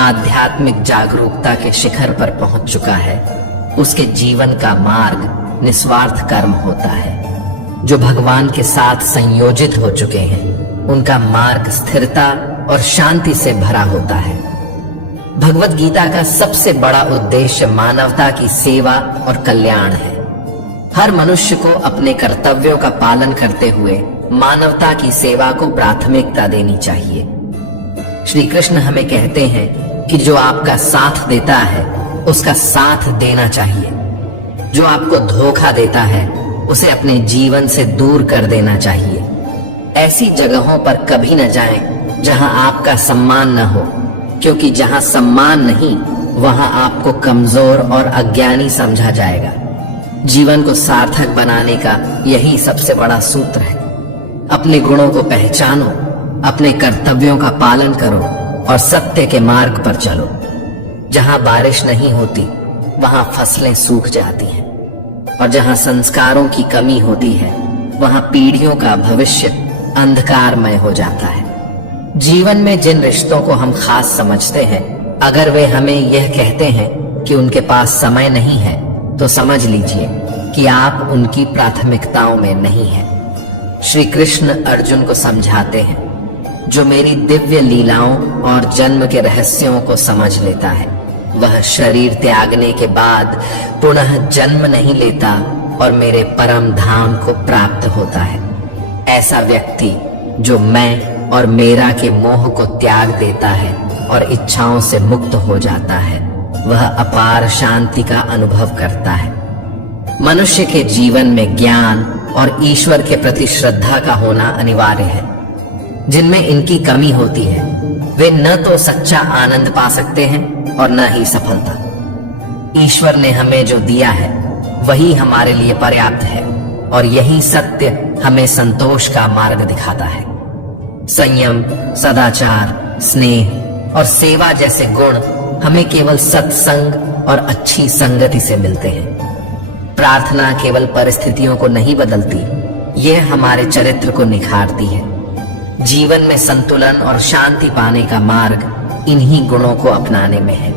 आध्यात्मिक जागरूकता के शिखर पर पहुंच चुका है, उसके जीवन का मार्ग निस्वार्थ कर्म होता है। जो भगवान के साथ संयोजित हो चुके हैं, उनका मार्ग स्थिरता और शांति से भरा होता है। भगवत गीता का सबसे बड़ा उद्देश्य मानवता की सेवा और कल्याण है। हर मनुष्य को अपने कर्तव्यों का पालन करते हुए मानवता की सेवा को प्राथमिकता देनी चाहिए। श्री कृष्ण हमें कहते हैं कि जो आपका साथ देता है उसका साथ देना चाहिए। जो आपको धोखा देता है उसे अपने जीवन से दूर कर देना चाहिए। ऐसी जगहों पर कभी न जाएं जहां आपका सम्मान न हो, क्योंकि जहां सम्मान नहीं वहां आपको कमजोर और अज्ञानी समझा जाएगा। जीवन को सार्थक बनाने का यही सबसे बड़ा सूत्र है। अपने गुणों को पहचानो, अपने कर्तव्यों का पालन करो और सत्य के मार्ग पर चलो। जहां बारिश नहीं होती वहां फसलें सूख जाती हैं, और जहां संस्कारों की कमी होती है वहां पीढ़ियों का भविष्य अंधकारमय हो जाता है। जीवन में जिन रिश्तों को हम खास समझते हैं, अगर वे हमें यह कहते हैं कि उनके पास समय नहीं है, तो समझ लीजिए कि आप उनकी प्राथमिकताओं में नहीं हैं। श्री कृष्ण अर्जुन को समझाते हैं, जो मेरी दिव्य लीलाओं और जन्म के रहस्यों को समझ लेता है, वह शरीर त्यागने के बाद पुनः जन्म नहीं लेता और मेरे परम धाम को प्राप्त होता है। ऐसा व्यक्ति जो मैं और मेरा के मोह को त्याग देता है और इच्छाओं से मुक्त हो जाता है, वह अपार शांति का अनुभव करता है। मनुष्य के जीवन में ज्ञान और ईश्वर के प्रति श्रद्धा का होना अनिवार्य है। जिनमें इनकी कमी होती है वे न तो सच्चा आनंद पा सकते हैं और न ही सफलता। ईश्वर ने हमें जो दिया है वही हमारे लिए पर्याप्त है, और यही सत्य हमें संतोष का मार्ग दिखाता है। संयम, सदाचार, स्नेह और सेवा जैसे गुण हमें केवल सत्संग और अच्छी संगति से मिलते हैं। प्रार्थना केवल परिस्थितियों को नहीं बदलती, यह हमारे चरित्र को निखारती है। जीवन में संतुलन और शांति पाने का मार्ग इन्हीं गुणों को अपनाने में है।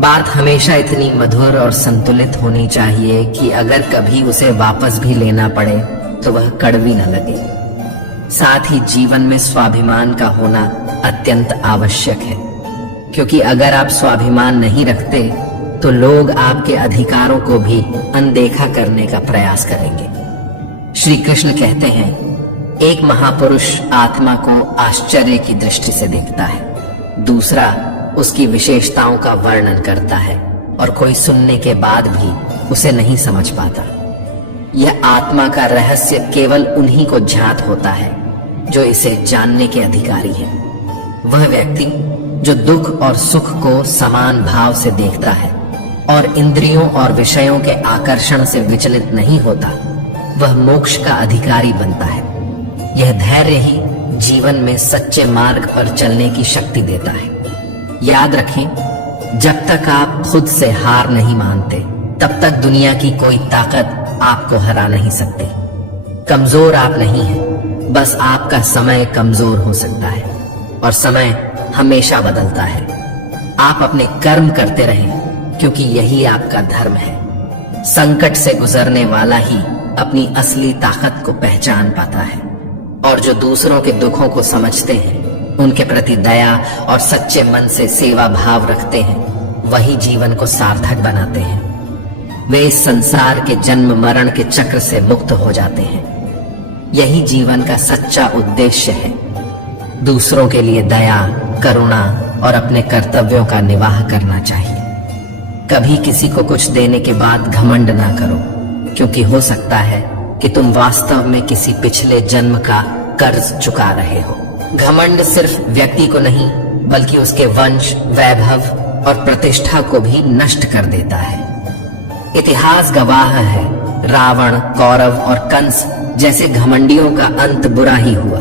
बात हमेशा इतनी मधुर और संतुलित होनी चाहिए कि अगर कभी उसे वापस भी लेना पड़े तो वह कड़वी न लगे। साथ ही जीवन में स्वाभिमान का होना अत्यंत आवश्यक है, क्योंकि अगर आप स्वाभिमान नहीं रखते तो लोग आपके अधिकारों को भी अनदेखा करने का प्रयास करेंगे। श्री कृष्ण कहते हैं, एक महापुरुष आत्मा को आश्चर्य की दृष्टि से देखता है, दूसरा उसकी विशेषताओं का वर्णन करता है, और कोई सुनने के बाद भी उसे नहीं समझ पाता। यह आत्मा का रहस्य केवल उन्हीं को ज्ञात होता है जो इसे जानने के अधिकारी है। वह व्यक्ति जो दुख और सुख को समान भाव से देखता है और इंद्रियों और विषयों के आकर्षण से विचलित नहीं होता, वह मोक्ष का अधिकारी बनता है। यह धैर्य ही जीवन में सच्चे मार्ग पर चलने की शक्ति देता है। याद रखें, जब तक आप खुद से हार नहीं मानते, तब तक दुनिया की कोई ताकत आपको हरा नहीं सकती। कमजोर आप नहीं हैं, बस आपका समय कमजोर हो सकता है, और समय हमेशा बदलता है। आप अपने कर्म करते रहें, क्योंकि यही आपका धर्म है। संकट से गुजरने वाला ही अपनी असली ताकत को पहचान पाता है, और जो दूसरों के दुखों को समझते हैं, उनके प्रति दया और सच्चे मन से सेवा भाव रखते हैं, वही जीवन को सार्थक बनाते हैं। वे इस संसार के जन्म मरण के चक्र से मुक्त हो जाते हैं। यही जीवन का सच्चा उद्देश्य है। दूसरों के लिए दया, करुणा और अपने कर्तव्यों का निर्वाह करना चाहिए। कभी किसी को कुछ देने के बाद घमंड ना करो, क्योंकि हो सकता है कि तुम वास्तव में किसी पिछले जन्म का कर्ज चुका रहे हो। घमंड सिर्फ व्यक्ति को नहीं, बल्कि उसके वंश, वैभव और प्रतिष्ठा को भी नष्ट कर देता है। इतिहास गवाह है, रावण, कौरव और कंस जैसे घमंडियों का अंत बुरा ही हुआ।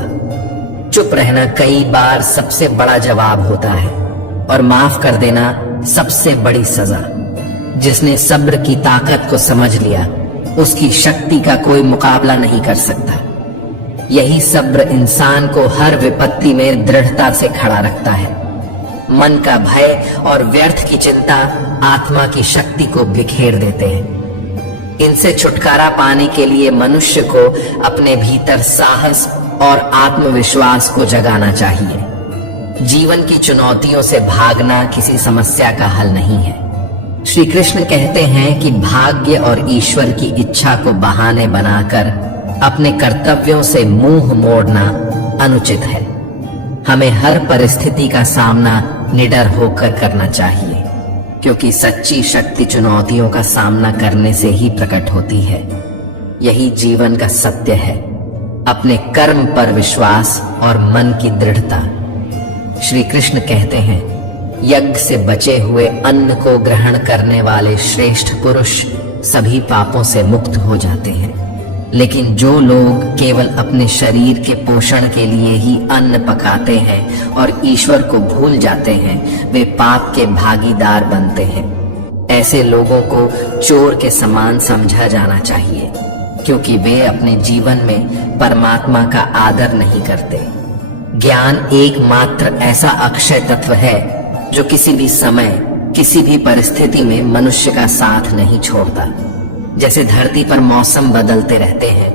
चुप रहना कई बार सबसे बड़ा जवाब होता है, और माफ कर देना सबसे बड़ी सजा। जिसने सब्र की ताकत को समझ लिया, उसकी शक्ति का कोई मुकाबला नहीं कर सकता। यही सब्र इंसान को हर विपत्ति में दृढ़ता से खड़ा रखता है। मन का भय और व्यर्थ की चिंता आत्मा की शक्ति को बिखेर देते हैं। इनसे छुटकारा पाने के लिए मनुष्य को अपने भीतर साहस और आत्मविश्वास को जगाना चाहिए। जीवन की चुनौतियों से भागना किसी समस्या का हल नहीं है। श्री कृष्ण कहते हैं कि भाग्य और ईश्वर की इच्छा को बहाने बनाकर अपने कर्तव्यों से मुंह मोड़ना अनुचित है। हमें हर परिस्थिति का सामना निडर होकर करना चाहिए, क्योंकि सच्ची शक्ति चुनौतियों का सामना करने से ही प्रकट होती है। यही जीवन का सत्य है, अपने कर्म पर विश्वास और मन की दृढ़ता। श्री कृष्ण कहते हैं, यज्ञ से बचे हुए अन्न को ग्रहण करने वाले श्रेष्ठ पुरुष सभी पापों से मुक्त हो जाते हैं, लेकिन जो लोग केवल अपने शरीर के पोषण के लिए ही अन्न पकाते हैं और ईश्वर को भूल जाते हैं, वे पाप के भागीदार बनते हैं। ऐसे लोगों को चोर के समान समझा जाना चाहिए, क्योंकि वे अपने जीवन में परमात्मा का आदर नहीं करते। ज्ञान एकमात्र ऐसा अक्षय तत्व है जो किसी भी समय, किसी भी परिस्थिति में मनुष्य का साथ नहीं छोड़ता। जैसे धरती पर मौसम बदलते रहते हैं,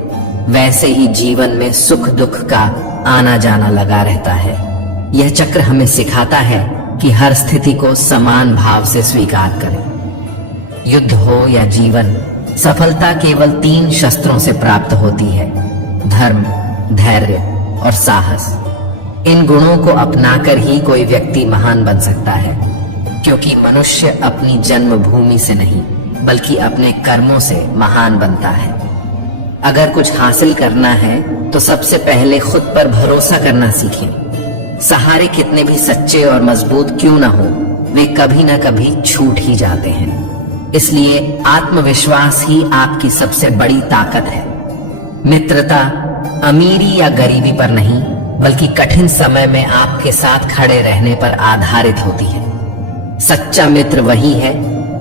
वैसे ही जीवन में सुख दुख का आना जाना लगा रहता है। यह चक्र हमें सिखाता है कि हर स्थिति को समान भाव से स्वीकार करें। युद्ध हो या जीवन, सफलता केवल 3 शस्त्रों से प्राप्त होती है: धर्म, धैर्य और साहस। इन गुणों को अपनाकर ही कोई व्यक्ति महान बन सकता है, क्योंकि मनुष्य अपनी जन्मभूमि से नहीं बल्कि अपने कर्मों से महान बनता है। अगर कुछ हासिल करना है तो सबसे पहले खुद पर भरोसा करना सीखें। सहारे कितने भी सच्चे और मजबूत क्यों ना हो, वे कभी ना कभी छूट ही जाते हैं। इसलिए आत्मविश्वास ही आपकी सबसे बड़ी ताकत है। मित्रता अमीरी या गरीबी पर नहीं, बल्कि कठिन समय में आपके साथ खड़े रहने पर आधारित होती है। सच्चा मित्र वही है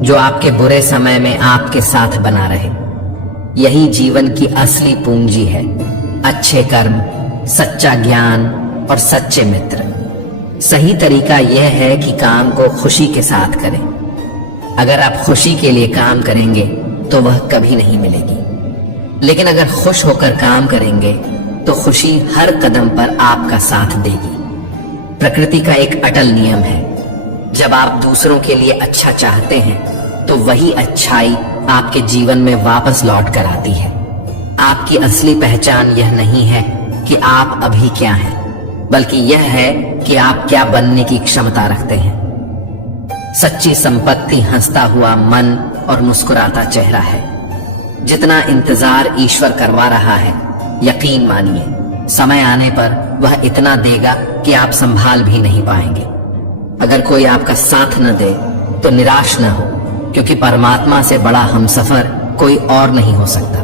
जो आपके बुरे समय में आपके साथ बना रहे। यही जीवन की असली पूंजी है: अच्छे कर्म, सच्चा ज्ञान और सच्चे मित्र। सही तरीका यह है कि काम को खुशी के साथ करें। अगर आप खुशी के लिए काम करेंगे तो वह कभी नहीं मिलेगी, लेकिन अगर खुश होकर काम करेंगे तो खुशी हर कदम पर आपका साथ देगी। प्रकृति का एक अटल नियम है, जब आप दूसरों के लिए अच्छा चाहते हैं तो वही अच्छाई आपके जीवन में वापस लौट कर आती है। आपकी असली पहचान यह नहीं है कि आप अभी क्या हैं, बल्कि यह है कि आप क्या बनने की क्षमता रखते हैं। सच्ची संपत्ति हंसता हुआ मन और मुस्कुराता चेहरा है। जितना इंतजार ईश्वर करवा रहा है, यकीन मानिए समय आने पर वह इतना देगा कि आप संभाल भी नहीं पाएंगे। अगर कोई आपका साथ न दे तो निराश न हो, क्योंकि परमात्मा से बड़ा हमसफर कोई और नहीं हो सकता।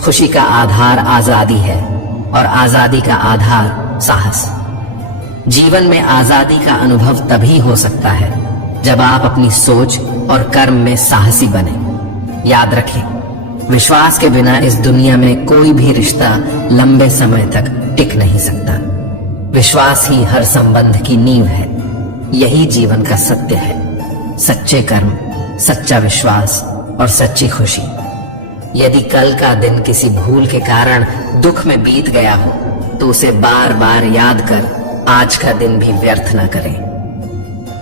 खुशी का आधार आजादी है और आजादी का आधार साहस। जीवन में आजादी का अनुभव तभी हो सकता है जब आप अपनी सोच और कर्म में साहसी बने। याद रखें, विश्वास के बिना इस दुनिया में कोई भी रिश्ता लंबे समय तक टिक नहीं सकता। विश्वास ही हर संबंध की नींव है। यही जीवन का सत्य है: सच्चे कर्म, सच्चा विश्वास और सच्ची खुशी। यदि कल का दिन किसी भूल के कारण दुख में बीत गया हो तो उसे बार बार याद कर आज का दिन भी व्यर्थ न करें।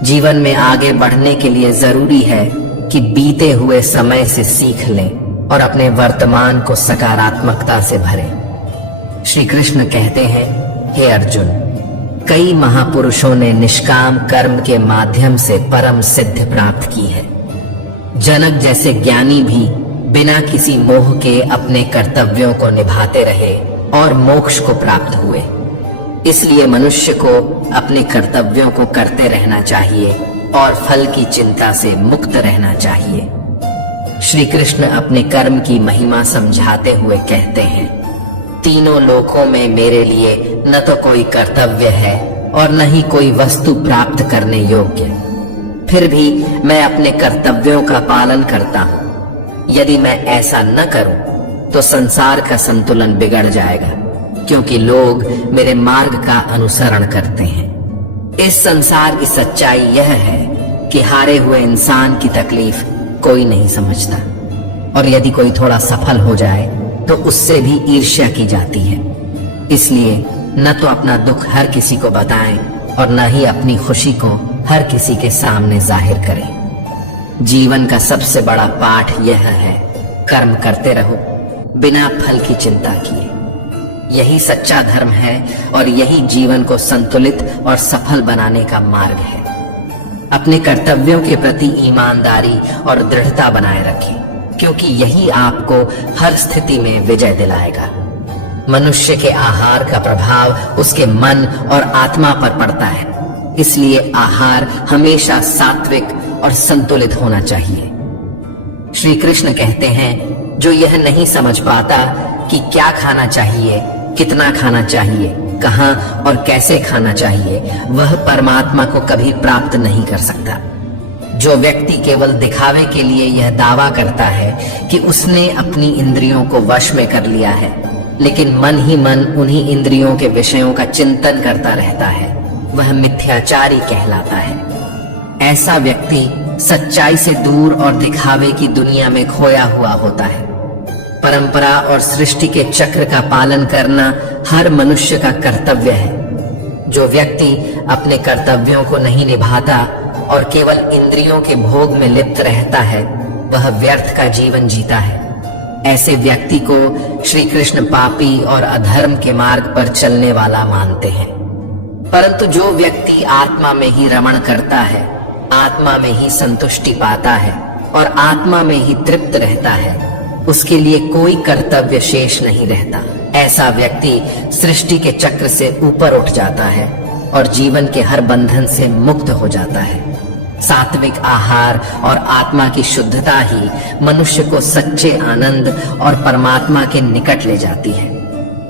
जीवन में आगे बढ़ने के लिए जरूरी है कि बीते हुए समय से सीख लें और अपने वर्तमान को सकारात्मकता से भरें। श्री कृष्ण कहते हैं, हे अर्जुन, कई महापुरुषों ने निष्काम कर्म के माध्यम से परम सिद्धि प्राप्त की है। जनक जैसे ज्ञानी भी बिना किसी मोह के अपने कर्तव्यों को निभाते रहे और मोक्ष को प्राप्त हुए। इसलिए मनुष्य को अपने कर्तव्यों को करते रहना चाहिए और फल की चिंता से मुक्त रहना चाहिए। श्री कृष्ण अपने कर्म की महिमा समझाते हुए कहते हैं, तीनों लोकों में मेरे लिए न तो कोई कर्तव्य है और न ही कोई वस्तु प्राप्त करने योग्य। फिर भी मैं अपने कर्तव्यों का पालन करता हूँ। यदि मैं ऐसा न करूं तो संसार का संतुलन बिगड़ जाएगा, क्योंकि लोग मेरे मार्ग का अनुसरण करते हैं। इस संसार की सच्चाई यह है कि हारे हुए इंसान की तकलीफ कोई नहीं समझता, और यदि कोई थोड़ा सफल हो जाए तो उससे भी ईर्ष्या की जाती है। इसलिए न तो अपना दुख हर किसी को बताएं और न ही अपनी खुशी को हर किसी के सामने जाहिर करें। जीवन का सबसे बड़ा पाठ यह है, कर्म करते रहो बिना फल की चिंता किए। यही सच्चा धर्म है और यही जीवन को संतुलित और सफल बनाने का मार्ग है। अपने कर्तव्यों के प्रति ईमानदारी और दृढ़ता बनाए रखें, क्योंकि यही आपको हर स्थिति में विजय दिलाएगा। मनुष्य के आहार का प्रभाव उसके मन और आत्मा पर पड़ता है, इसलिए आहार हमेशा सात्विक और संतुलित होना चाहिए। श्री कृष्ण कहते हैं, जो यह नहीं समझ पाता कि क्या खाना चाहिए, कितना खाना चाहिए, कहां और कैसे खाना चाहिए, वह परमात्मा को कभी प्राप्त नहीं कर सकता। जो व्यक्ति केवल दिखावे के लिए यह दावा करता है कि उसने अपनी इंद्रियों को वश में कर लिया है, लेकिन मन ही मन उन्हीं इंद्रियों के विषयों का चिंतन करता रहता है, वह मिथ्याचारी कहलाता है। ऐसा व्यक्ति सच्चाई से दूर और दिखावे की दुनिया में खोया हुआ होता है। परंपरा और सृष्टि के चक्र का पालन करना हर मनुष्य का कर्तव्य है। जो व्यक्ति अपने कर्तव्यों को नहीं निभाता और केवल इंद्रियों के भोग में लिप्त रहता है, वह व्यर्थ का जीवन जीता है। ऐसे व्यक्ति को श्री कृष्ण पापी और अधर्म के मार्ग पर चलने वाला मानते हैं। परंतु जो व्यक्ति आत्मा में ही रमण करता है, आत्मा में ही संतुष्टि पाता है और आत्मा में ही तृप्त रहता है, उसके लिए कोई कर्तव्य शेष नहीं रहता। ऐसा व्यक्ति सृष्टि के चक्र से ऊपर उठ जाता है और जीवन के हर बंधन से मुक्त हो जाता है। सात्विक आहार और आत्मा की शुद्धता ही मनुष्य को सच्चे आनंद और परमात्मा के निकट ले जाती है।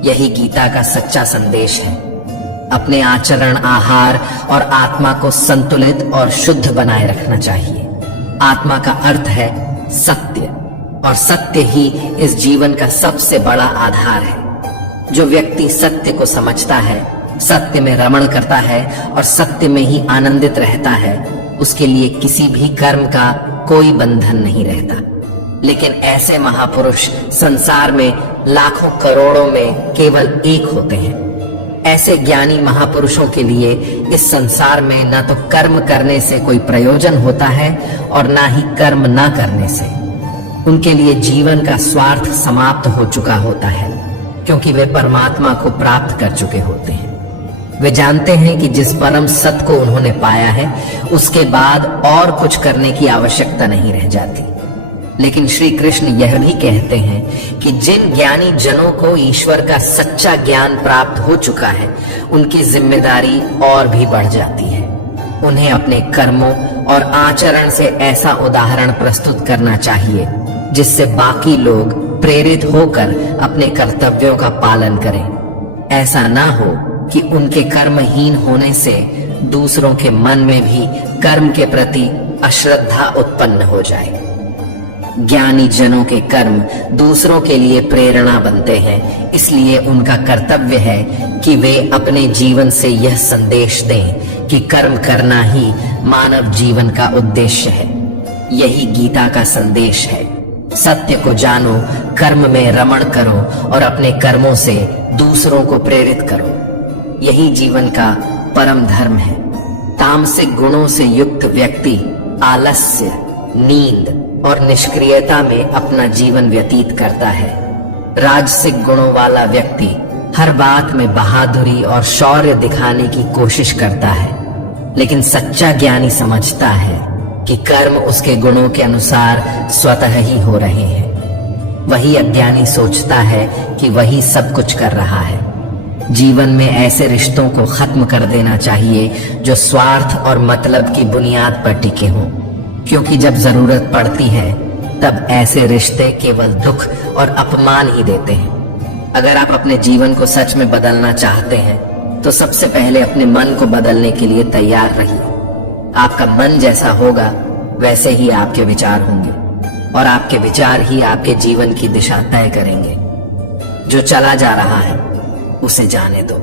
यही गीता का सच्चा संदेश है। अपने आचरण, आहार और आत्मा को संतुलित और शुद्ध बनाए रखना चाहिए। आत्मा का अर्थ है सत्य, और सत्य ही इस जीवन का सबसे बड़ा आधार है। जो व्यक्ति सत्य को समझता है, सत्य में रमण करता है और सत्य में ही आनंदित रहता है, उसके लिए किसी भी कर्म का कोई बंधन नहीं रहता। लेकिन ऐसे महापुरुष संसार में लाखों करोड़ों में केवल एक होते हैं। ऐसे ज्ञानी महापुरुषों के लिए इस संसार में न तो कर्म करने से कोई प्रयोजन होता है और न ही कर्म न करने से। उनके लिए जीवन का स्वार्थ समाप्त हो चुका होता है, क्योंकि वे परमात्मा को प्राप्त कर चुके होते हैं। वे जानते हैं कि जिस परम सत्य को उन्होंने पाया है, उसके बाद और कुछ करने की आवश्यकता नहीं रह जाती। लेकिन श्री कृष्ण यह भी कहते हैं कि जिन ज्ञानी जनों को ईश्वर का सच्चा ज्ञान प्राप्त हो चुका है, उनकी जिम्मेदारी और भी बढ़ जाती है। उन्हें अपने कर्मों और आचरण से ऐसा उदाहरण प्रस्तुत करना चाहिए जिससे बाकी लोग प्रेरित होकर अपने कर्तव्यों का पालन करें। ऐसा ना हो कि उनके कर्महीन होने से दूसरों के मन में भी कर्म के प्रति अश्रद्धा उत्पन्न हो जाए। ज्ञानी जनों के कर्म दूसरों के लिए प्रेरणा बनते हैं, इसलिए उनका कर्तव्य है कि वे अपने जीवन से यह संदेश दें कि कर्म करना ही मानव जीवन का उद्देश्य है। यही गीता का संदेश है। सत्य को जानो, कर्म में रमण करो और अपने कर्मों से दूसरों को प्रेरित करो। यही जीवन का परम धर्म है। तामसिक गुणों से युक्त व्यक्ति आलस्य, नींद और निष्क्रियता में अपना जीवन व्यतीत करता है। राजसिक गुणों वाला व्यक्ति हर बात में बहादुरी और शौर्य दिखाने की कोशिश करता है, लेकिन सच्चा ज्ञानी समझता है कि कर्म उसके गुणों के अनुसार स्वतः ही हो रहे हैं। वही अज्ञानी सोचता है कि वही सब कुछ कर रहा है। जीवन में ऐसे रिश्तों को खत्म कर देना चाहिए जो स्वार्थ और मतलब की बुनियाद पर टिके हों, क्योंकि जब जरूरत पड़ती है तब ऐसे रिश्ते केवल दुख और अपमान ही देते हैं। अगर आप अपने जीवन को सच में बदलना चाहते हैं तो सबसे पहले अपने मन को बदलने के लिए तैयार रहिए। आपका मन जैसा होगा वैसे ही आपके विचार होंगे, और आपके विचार ही आपके जीवन की दिशा तय करेंगे। जो चला जा रहा है उसे जाने दो।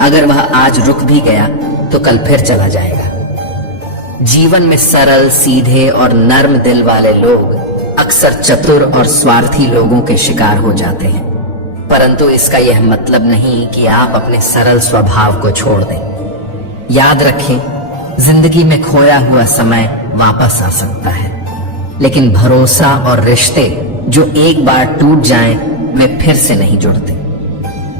अगर वह आज रुक भी गया तो कल फिर चला जाएगा। जीवन में सरल, सीधे और नर्म दिल वाले लोग अक्सर चतुर और स्वार्थी लोगों के शिकार हो जाते हैं, परंतु इसका यह मतलब नहीं कि आप अपने सरल स्वभाव को छोड़ दें। याद रखें, जिंदगी में खोया हुआ समय वापस आ सकता है, लेकिन भरोसा और रिश्ते जो एक बार टूट जाएं, वे फिर से नहीं जुड़ते।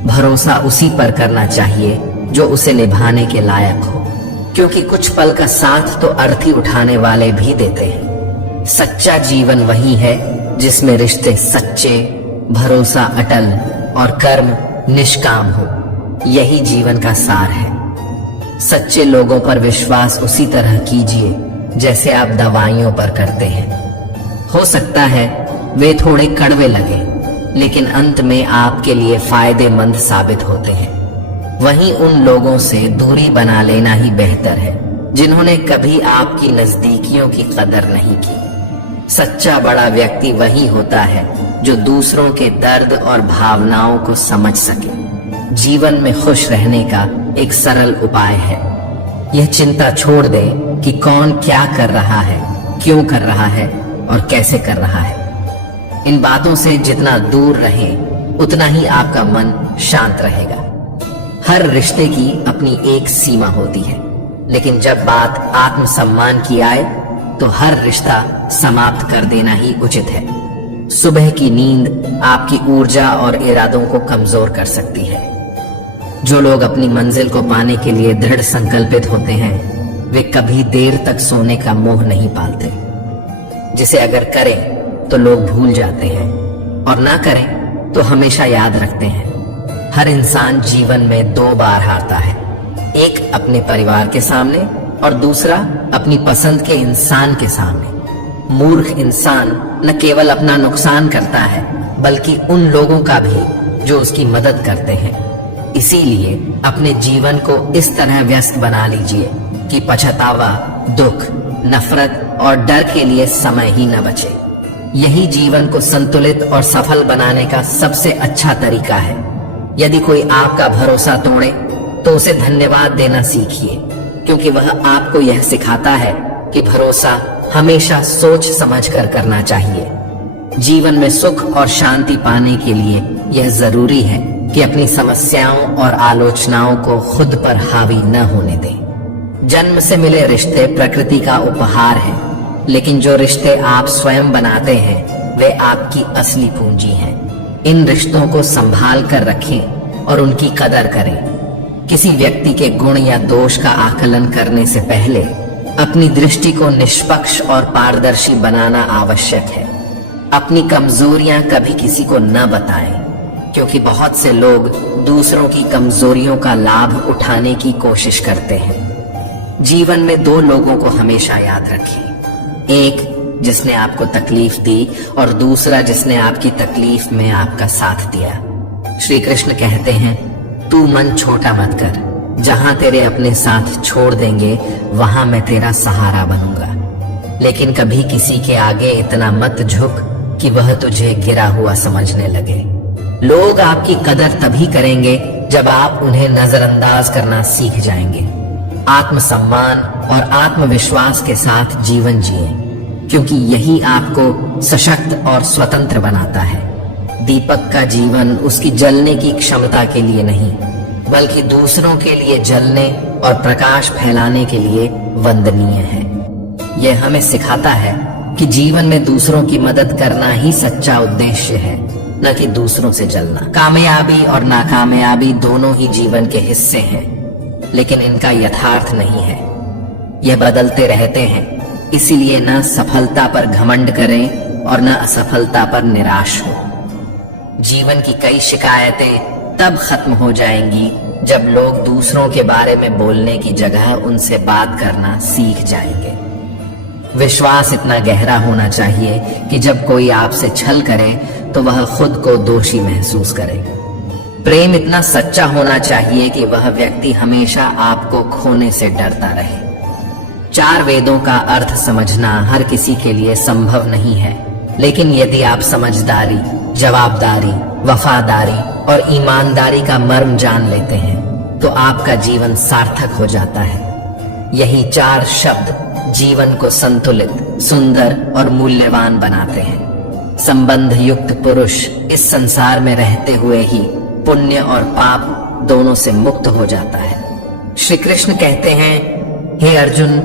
भरोसा उसी पर करना चाहिए जो उसे निभाने के लायक हो, क्योंकि कुछ पल का साथ तो अर्थी उठाने वाले भी देते हैं। सच्चा जीवन वही है जिसमें रिश्ते सच्चे, भरोसा अटल और कर्म निष्काम हो। यही जीवन का सार है। सच्चे लोगों पर विश्वास उसी तरह कीजिए जैसे आप दवाइयों पर करते हैं। हो सकता है वे थोड़े कड़वे लगे, लेकिन अंत में आपके लिए फायदेमंद साबित होते हैं। वहीं उन लोगों से दूरी बना लेना ही बेहतर है जिन्होंने कभी आपकी नजदीकियों की कदर नहीं की। सच्चा बड़ा व्यक्ति वही होता है जो दूसरों के दर्द और भावनाओं को समझ सके। जीवन में खुश रहने का एक सरल उपाय है। यह चिंता छोड़ दें कि कौन क्या कर रहा है, क्यों कर रहा है और कैसे कर रहा है। इन बातों से जितना दूर रहें, उतना ही आपका मन शांत रहेगा। हर रिश्ते की अपनी एक सीमा होती है, लेकिन जब बात आत्मसम्मान की आए तो हर रिश्ता समाप्त कर देना ही उचित है। सुबह की नींद आपकी ऊर्जा और इरादों को कमजोर कर सकती है। जो लोग अपनी मंजिल को पाने के लिए दृढ़ संकल्पित होते हैं, वे कभी देर तक सोने का मोह नहीं पालते। जिसे अगर करें तो लोग भूल जाते हैं और ना करें तो हमेशा याद रखते हैं। हर इंसान जीवन में 2 बार हारता है, एक अपने परिवार के सामने और दूसरा अपनी पसंद के इंसान के सामने। मूर्ख इंसान न केवल अपना नुकसान करता है, बल्कि उन लोगों का भी जो उसकी मदद करते हैं। इसीलिए अपने जीवन को इस तरह व्यस्त बना लीजिए कि पछतावा, दुख, नफरत और डर के लिए समय ही न बचे। यही जीवन को संतुलित और सफल बनाने का सबसे अच्छा तरीका है। यदि कोई आपका भरोसा तोड़े तो उसे धन्यवाद देना सीखिए, क्योंकि वह आपको यह सिखाता है कि भरोसा हमेशा सोच समझकर करना चाहिए। जीवन में सुख और शांति पाने के लिए यह जरूरी है कि अपनी समस्याओं और आलोचनाओं को खुद पर हावी न होने दें। जन्म से मिले रिश्ते प्रकृति का उपहार है, लेकिन जो रिश्ते आप स्वयं बनाते हैं वे आपकी असली पूंजी हैं। इन रिश्तों को संभाल कर रखें और उनकी कदर करें। किसी व्यक्ति के गुण या दोष का आकलन करने से पहले अपनी दृष्टि को निष्पक्ष और पारदर्शी बनाना आवश्यक है। अपनी कमजोरियां कभी किसी को न बताएं, क्योंकि बहुत से लोग दूसरों की कमजोरियों का लाभ उठाने की कोशिश करते हैं। जीवन में 2 लोगों को हमेशा याद रखें, एक जिसने आपको तकलीफ दी और दूसरा जिसने आपकी तकलीफ में आपका साथ दिया। श्री कृष्ण कहते हैं, तू मन छोटा मत कर, जहां तेरे अपने साथ छोड़ देंगे वहां मैं तेरा सहारा बनूंगा। लेकिन कभी किसी के आगे इतना मत झुक कि वह तुझे गिरा हुआ समझने लगे। लोग आपकी कदर तभी करेंगे जब आप उन्हें नजरअंदाज करना सीख जाएंगे। आत्मसम्मान और आत्मविश्वास के साथ जीवन जिए, क्योंकि यही आपको सशक्त और स्वतंत्र बनाता है। दीपक का जीवन उसकी जलने की क्षमता के लिए नहीं, बल्कि दूसरों के लिए जलने और प्रकाश फैलाने के लिए वंदनीय है। यह हमें सिखाता है कि जीवन में दूसरों की मदद करना ही सच्चा उद्देश्य है, न कि दूसरों से जलना। कामयाबी और नाकामयाबी दोनों ही जीवन के हिस्से हैं, लेकिन इनका यथार्थ नहीं है। यह बदलते रहते हैं, इसीलिए न सफलता पर घमंड करें और न असफलता पर निराश हो। जीवन की कई शिकायतें तब खत्म हो जाएंगी जब लोग दूसरों के बारे में बोलने की जगह उनसे बात करना सीख जाएंगे। विश्वास इतना गहरा होना चाहिए कि जब कोई आपसे छल करे तो वह खुद को दोषी महसूस करे। प्रेम इतना सच्चा होना चाहिए कि वह व्यक्ति हमेशा आपको खोने से डरता रहे। 4 वेदों का अर्थ समझना हर किसी के लिए संभव नहीं है, लेकिन यदि आप समझदारी, जवाबदारी, वफादारी और ईमानदारी का मर्म जान लेते हैं तो आपका जीवन सार्थक हो जाता है। यही 4 शब्द जीवन को संतुलित, सुंदर और मूल्यवान बनाते हैं। संबंध युक्त पुरुष इस संसार में रहते हुए ही पुण्य और पाप दोनों से मुक्त हो जाता है। श्री कृष्ण कहते हैं, हे अर्जुन,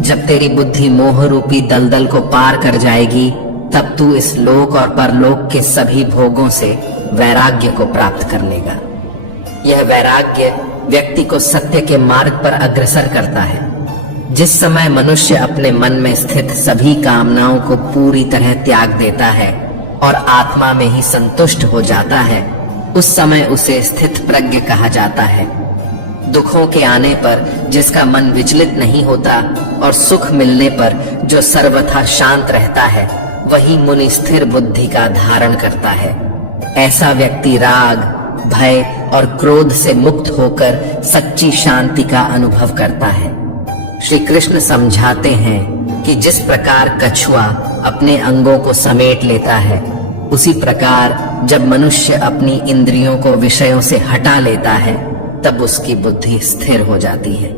जब तेरी बुद्धि मोह रूपी दलदल को पार कर जाएगी, तब तू इस लोक और परलोक के सभी भोगों से वैराग्य को प्राप्त कर लेगा। यह वैराग्य व्यक्ति को सत्य के मार्ग पर अग्रसर करता है। जिस समय मनुष्य अपने मन में स्थित सभी कामनाओं को पूरी तरह त्याग देता है और आत्मा में ही संतुष्ट हो जाता है, उस समय उसे स्थित प्रज्ञ कहा जाता है। दुखों के आने पर जिसका मन विचलित नहीं होता और सुख मिलने पर जो सर्वथा शांत रहता है, वही मुनि स्थिर बुद्धि का धारण करता है। ऐसा व्यक्ति राग, भय और क्रोध से मुक्त होकर सच्ची शांति का अनुभव करता है। श्री कृष्ण समझाते हैं कि जिस प्रकार कछुआ अपने अंगों को समेट लेता है, उसी प्रकार जब मनुष्य अपनी इंद्रियों को विषयों से हटा लेता है, तब उसकी बुद्धि स्थिर हो जाती है।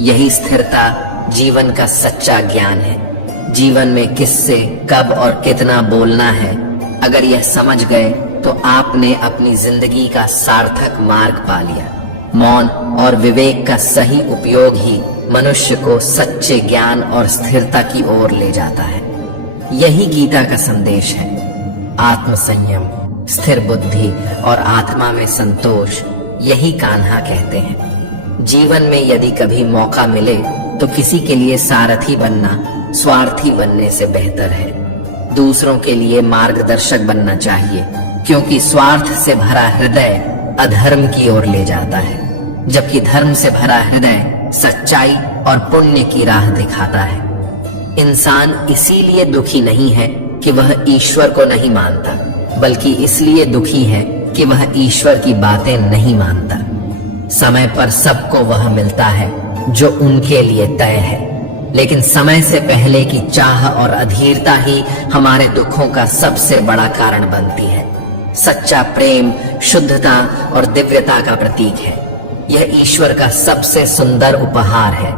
यही स्थिरता जीवन का सच्चा ज्ञान है। जीवन में किससे, कब और कितना बोलना है, अगर यह समझ गए तो आपने अपनी जिंदगी का सार्थक मार्ग पा लिया। मौन और विवेक का सही उपयोग ही मनुष्य को सच्चे ज्ञान और स्थिरता की ओर ले जाता है। यही गीता का संदेश है। आत्म संयम, स्थिर बुद्धि और आत्मा में संतोष, यही कान्हा कहते हैं। जीवन में यदि कभी मौका मिले तो किसी के लिए सारथी बनना स्वार्थी बनने से बेहतर है। दूसरों के लिए मार्गदर्शक बनना चाहिए, क्योंकि स्वार्थ से भरा हृदय अधर्म की ओर ले जाता है, जबकि धर्म से भरा हृदय सच्चाई और पुण्य की राह दिखाता है। इंसान इसीलिए दुखी नहीं है कि वह ईश्वर को नहीं मानता, बल्कि इसलिए दुखी है कि वह ईश्वर की बातें नहीं मानता। समय पर सबको वह मिलता है जो उनके लिए तय है, लेकिन समय से पहले की चाह और अधीरता ही हमारे दुखों का सबसे बड़ा कारण बनती है। सच्चा प्रेम शुद्धता और दिव्यता का प्रतीक है। यह ईश्वर का सबसे सुंदर उपहार है।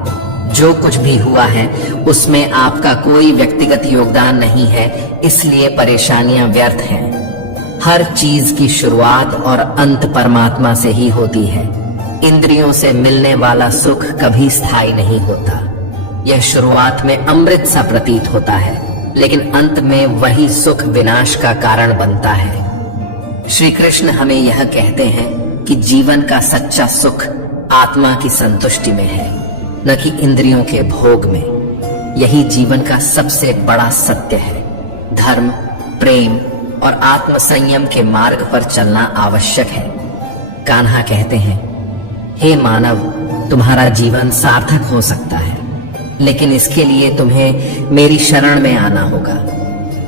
जो कुछ भी हुआ है उसमें आपका कोई व्यक्तिगत योगदान नहीं है, इसलिए परेशानियां व्यर्थ हैं। हर चीज की शुरुआत और अंत परमात्मा से ही होती है। इंद्रियों से मिलने वाला सुख कभी स्थायी नहीं होता। यह शुरुआत में अमृत सा प्रतीत होता है, लेकिन अंत में वही सुख विनाश का कारण बनता है। श्री कृष्ण हमें यह कहते हैं कि जीवन का सच्चा सुख आत्मा की संतुष्टि में है, न कि इंद्रियों के भोग में। यही जीवन का सबसे बड़ा सत्य है। धर्म, प्रेम और आत्म संयम के मार्ग पर चलना आवश्यक है। कान्हा कहते हैं, हे मानव, तुम्हारा जीवन सार्थक हो सकता है, लेकिन इसके लिए तुम्हें मेरी शरण में आना होगा।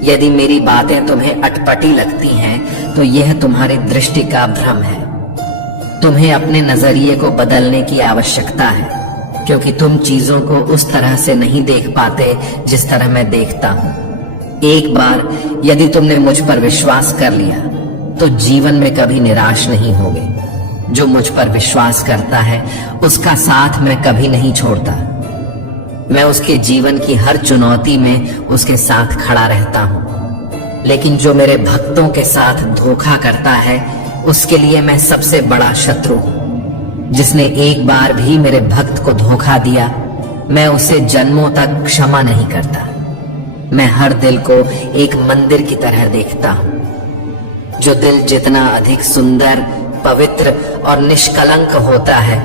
यदि मेरी बातें तुम्हें अटपटी लगती हैं, तो यह तुम्हारी दृष्टि का भ्रम है। तुम्हें अपने नजरिए को बदलने की आवश्यकता है, क्योंकि तुम चीजों को उस तरह से नहीं देख पाते जिस तरह मैं देखता हूँ। एक बार यदि तुमने मुझ पर विश्वास कर लिया, तो जीवन में कभी निराश नहीं होगे। जो मुझ पर विश्वास करता है, उसका साथ मैं कभी नहीं छोड़ता। मैं उसके जीवन की हर चुनौती में उसके साथ खड़ा रहता हूँ। लेकिन जो मेरे भक्तों के साथ धोखा करता है, उसके लिए मैं सबसे बड़ा शत्रु हूँ। जिसने एक बार भी मेरे भक्त को धोखा दिया, मैं उसे जन्मों तक क्षमा नहीं करता। मैं हर दिल को एक मंदिर की तरह देखता हूँ। जो दिल जितना अधिक सुंदर, पवित्र और निष्कलंक होता है,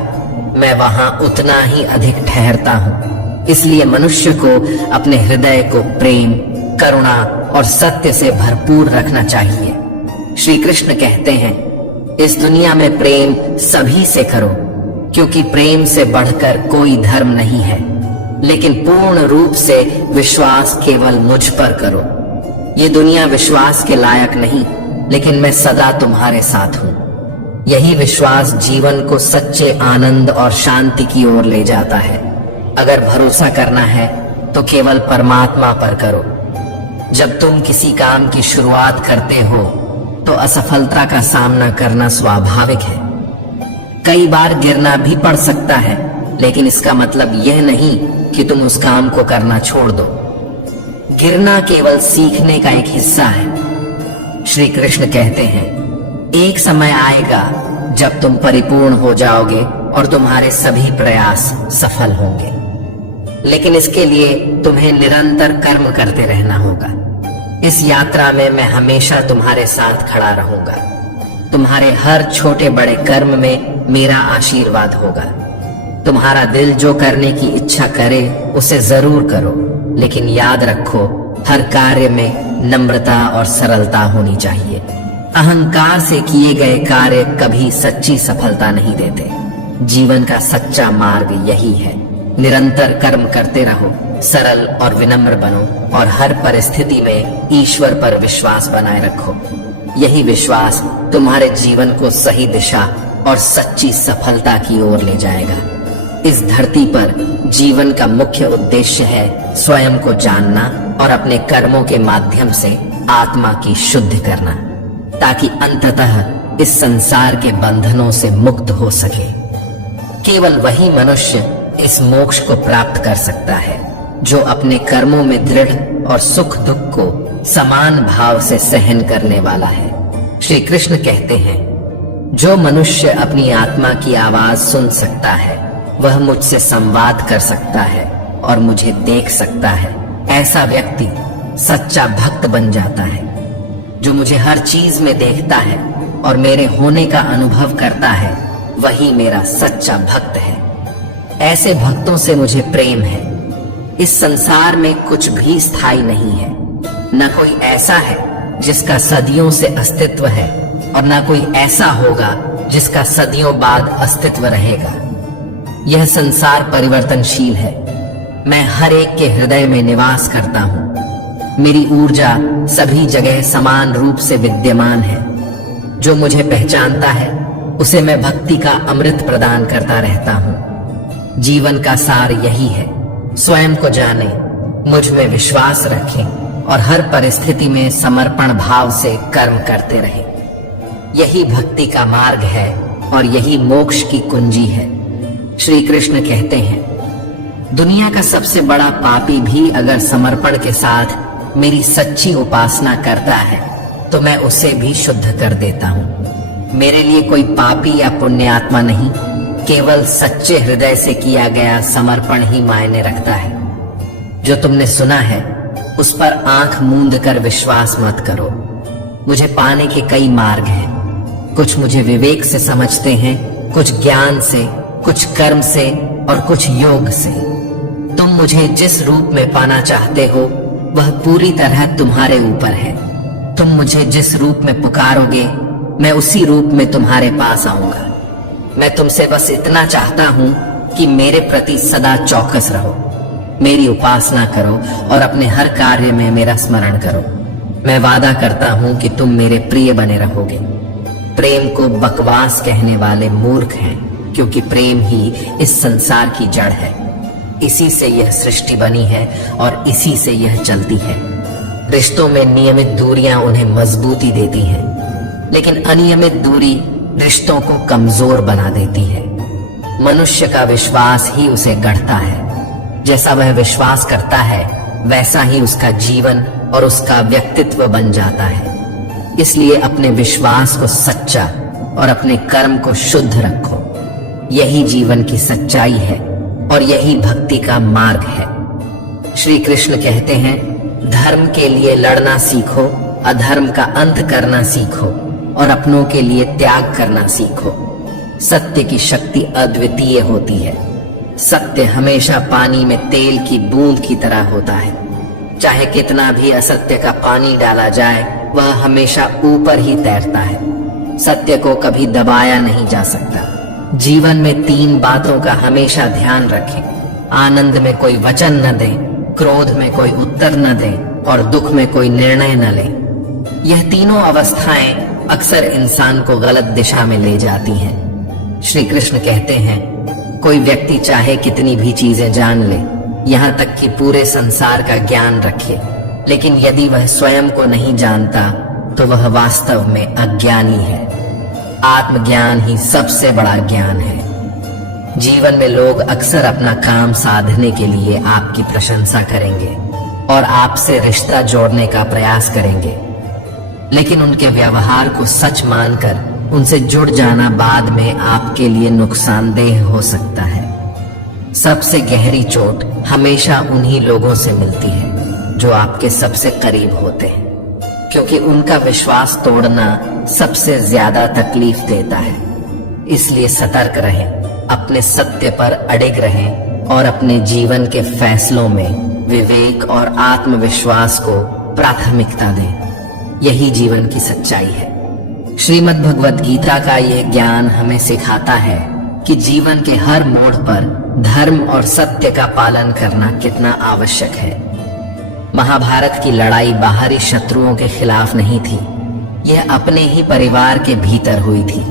मैं वहां उतना ही अधिक ठहरता हूँ। इसलिए मनुष्य को अपने हृदय को प्रेम, करुणा और सत्य से भरपूर रखना चाहिए। श्री कृष्ण कहते हैं, इस दुनिया में प्रेम सभी से करो, क्योंकि प्रेम से बढ़कर कोई धर्म नहीं है। लेकिन पूर्ण रूप से विश्वास केवल मुझ पर करो। ये दुनिया विश्वास के लायक नहीं, लेकिन मैं सदा तुम्हारे साथ हूँ। यही विश्वास जीवन को सच्चे आनंद और शांति की ओर ले जाता है। अगर भरोसा करना है तो केवल परमात्मा पर करो। जब तुम किसी काम की शुरुआत करते हो तो असफलता का सामना करना स्वाभाविक है। कई बार गिरना भी पड़ सकता है, लेकिन इसका मतलब यह नहीं कि तुम उस काम को करना छोड़ दो। गिरना केवल सीखने का एक हिस्सा है। श्री कृष्ण कहते हैं, एक समय आएगा जब तुम परिपूर्ण हो जाओगे और तुम्हारे सभी प्रयास सफल होंगे, लेकिन इसके लिए तुम्हें निरंतर कर्म करते रहना होगा। इस यात्रा में मैं हमेशा तुम्हारे साथ खड़ा रहूंगा। तुम्हारे हर छोटे बड़े कर्म में मेरा आशीर्वाद होगा। तुम्हारा दिल जो करने की इच्छा करे उसे जरूर करो, लेकिन याद रखो, हर कार्य में नम्रता और सरलता होनी चाहिए। अहंकार से किए गए कार्य कभी सच्ची सफलता नहीं देते। जीवन का सच्चा मार्ग यही है। निरंतर कर्म करते रहो, सरल और विनम्र बनो और हर परिस्थिति में ईश्वर पर विश्वास बनाए रखो। यही विश्वास तुम्हारे जीवन को सही दिशा और सच्ची सफलता की ओर ले जाएगा। इस धरती पर जीवन का मुख्य उद्देश्य है स्वयं को जानना और अपने कर्मों के माध्यम से आत्मा की शुद्धि करना, ताकि अंततः इस संसार के बंधनों से मुक्त हो सके। केवल वही मनुष्य इस मोक्ष को प्राप्त कर सकता है जो अपने कर्मों में दृढ़ और सुख दुख को समान भाव से सहन करने वाला है। श्री कृष्ण कहते हैं, जो मनुष्य अपनी आत्मा की आवाज सुन सकता है वह मुझसे संवाद कर सकता है और मुझे देख सकता है। ऐसा व्यक्ति सच्चा भक्त बन जाता है। जो मुझे हर चीज में देखता है और मेरे होने का अनुभव करता है, वही मेरा सच्चा भक्त है। ऐसे भक्तों से मुझे प्रेम है। इस संसार में कुछ भी स्थायी नहीं है। न कोई ऐसा है जिसका सदियों से अस्तित्व है और न कोई ऐसा होगा जिसका सदियों बाद अस्तित्व रहेगा। यह संसार परिवर्तनशील है। मैं हर एक के हृदय में निवास करता हूँ। मेरी ऊर्जा सभी जगह समान रूप से विद्यमान है। जो मुझे पहचानता है उसे मैं भक्ति का अमृत प्रदान करता रहता हूँ। जीवन का सार यही है, स्वयं को जाने, मुझ में विश्वास रखें और हर परिस्थिति में समर्पण भाव से कर्म करते रहें। यही भक्ति का मार्ग है और यही मोक्ष की कुंजी है। श्री कृष्ण कहते हैं, दुनिया का सबसे बड़ा पापी भी अगर समर्पण के साथ मेरी सच्ची उपासना करता है तो मैं उसे भी शुद्ध कर देता हूँ। मेरे लिए कोई पापी या पुण्यात्मा नहीं, केवल सच्चे हृदय से किया गया समर्पण ही मायने रखता है। जो तुमने सुना है उस पर आंख मूंद कर विश्वास मत करो। मुझे पाने के कई मार्ग हैं। कुछ मुझे विवेक से समझते हैं, कुछ ज्ञान से, कुछ कर्म से और कुछ योग से। तुम मुझे जिस रूप में पाना चाहते हो वह पूरी तरह तुम्हारे ऊपर है। तुम मुझे जिस रूप में पुकारोगे मैं उसी रूप में तुम्हारे पास आऊंगा। मैं तुमसे बस इतना चाहता हूँ कि मेरे प्रति सदा चौकस रहो, मेरी उपासना करो और अपने हर कार्य में मेरा स्मरण करो। मैं वादा करता हूँ कि तुम मेरे प्रिय बने रहोगे। प्रेम को बकवास कहने वाले मूर्ख हैं, क्योंकि प्रेम ही इस संसार की जड़ है। इसी से यह सृष्टि बनी है और इसी से यह चलती है। रिश्तों में नियमित दूरियां उन्हें मजबूती देती हैं, लेकिन अनियमित दूरी रिश्तों को कमजोर बना देती है। मनुष्य का विश्वास ही उसे गढ़ता है। जैसा वह विश्वास करता है वैसा ही उसका जीवन और उसका व्यक्तित्व बन जाता है। इसलिए अपने विश्वास को सच्चा और अपने कर्म को शुद्ध रखो। यही जीवन की सच्चाई है और यही भक्ति का मार्ग है। श्री कृष्ण कहते हैं, धर्म के लिए लड़ना सीखो, अधर्म का अंत करना सीखो और अपनों के लिए त्याग करना सीखो। सत्य की शक्ति अद्वितीय होती है। सत्य हमेशा पानी में तेल की बूंद की तरह होता है। चाहे कितना भी असत्य का पानी डाला जाए वह हमेशा ऊपर ही तैरता है। सत्य को कभी दबाया नहीं जा सकता। जीवन में 3 बातों का हमेशा ध्यान रखें। आनंद में कोई वचन न दें, क्रोध में कोई उत्तर न दें और दुख में कोई निर्णय न लें। यह तीनों अवस्थाएं अक्सर इंसान को गलत दिशा में ले जाती हैं। श्री कृष्ण कहते हैं, कोई व्यक्ति चाहे कितनी भी चीजें जान ले, यहाँ तक कि पूरे संसार का ज्ञान रखे, लेकिन यदि वह स्वयं को नहीं जानता तो वह वास्तव में अज्ञानी है। आत्मज्ञान ही सबसे बड़ा ज्ञान है। जीवन में लोग अक्सर अपना काम साधने के लिए आपकी प्रशंसा करेंगे और आपसे रिश्ता जोड़ने का प्रयास करेंगे, लेकिन उनके व्यवहार को सच मानकर उनसे जुड़ जाना बाद में आपके लिए नुकसानदेह हो सकता है। सबसे गहरी चोट हमेशा उन्हीं लोगों से मिलती है जो आपके सबसे करीब होते हैं, क्योंकि उनका विश्वास तोड़ना सबसे ज्यादा तकलीफ देता है। इसलिए सतर्क रहें, अपने सत्य पर अडिग रहें और अपने जीवन के फैसलों में विवेक और आत्मविश्वास को प्राथमिकता दें। यही जीवन की सच्चाई है। श्रीमद् भगवद गीता का यह ज्ञान हमें सिखाता है कि जीवन के हर मोड़ पर धर्म और सत्य का पालन करना कितना आवश्यक है। महाभारत की लड़ाई बाहरी शत्रुओं के खिलाफ नहीं थी, यह अपने ही परिवार के भीतर हुई थी।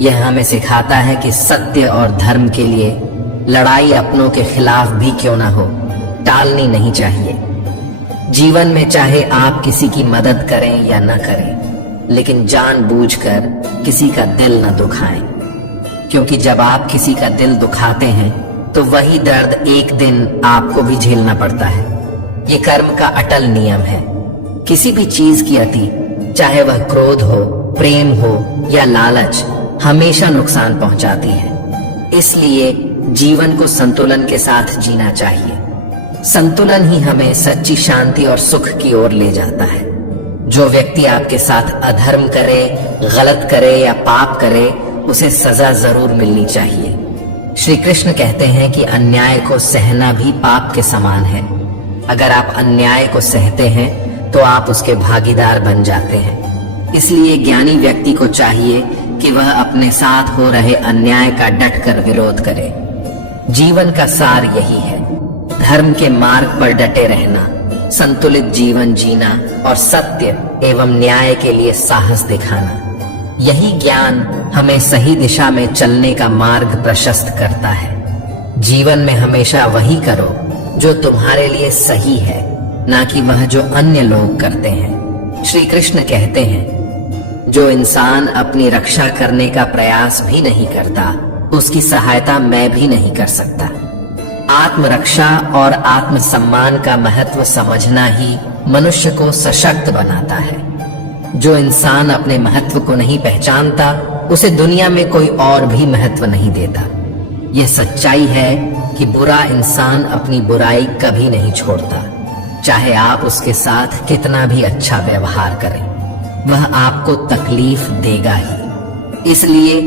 यह हमें सिखाता है कि सत्य और धर्म के लिए लड़ाई अपनों के खिलाफ भी क्यों ना हो, टालनी नहीं चाहिए। जीवन में चाहे आप किसी की मदद करें या न करें, लेकिन जानबूझकर किसी का दिल न दुखाएं, क्योंकि जब आप किसी का दिल दुखाते हैं तो वही दर्द एक दिन आपको भी झेलना पड़ता है। ये कर्म का अटल नियम है। किसी भी चीज की अति, चाहे वह क्रोध हो, प्रेम हो या लालच, हमेशा नुकसान पहुंचाती है। इसलिए जीवन को संतुलन के साथ जीना चाहिए। संतुलन ही हमें सच्ची शांति और सुख की ओर ले जाता है। जो व्यक्ति आपके साथ अधर्म करे, गलत करे या पाप करे, उसे सजा जरूर मिलनी चाहिए। श्री कृष्ण कहते हैं कि अन्याय को सहना भी पाप के समान है। अगर आप अन्याय को सहते हैं तो आप उसके भागीदार बन जाते हैं। इसलिए ज्ञानी व्यक्ति को चाहिए कि वह अपने साथ हो रहे अन्याय का डटकर विरोध करे। जीवन का सार यही है, धर्म के मार्ग पर डटे रहना, संतुलित जीवन जीना और सत्य एवं न्याय के लिए साहस दिखाना। यही ज्ञान हमें सही दिशा में चलने का मार्ग प्रशस्त करता है। जीवन में हमेशा वही करो जो तुम्हारे लिए सही है, ना कि वह जो अन्य लोग करते हैं। श्री कृष्ण कहते हैं, जो इंसान अपनी रक्षा करने का प्रयास भी नहीं करता, उसकी सहायता मैं भी नहीं कर सकता। आत्मरक्षा और आत्मसम्मान का महत्व समझना ही मनुष्य को सशक्त बनाता है। जो इंसान अपने महत्व को नहीं पहचानता, उसे दुनिया में कोई और भी महत्व नहीं देता। यह सच्चाई है कि बुरा इंसान अपनी बुराई कभी नहीं छोड़ता, चाहे आप उसके साथ कितना भी अच्छा व्यवहार करें, वह आपको तकलीफ देगा ही। इसलिए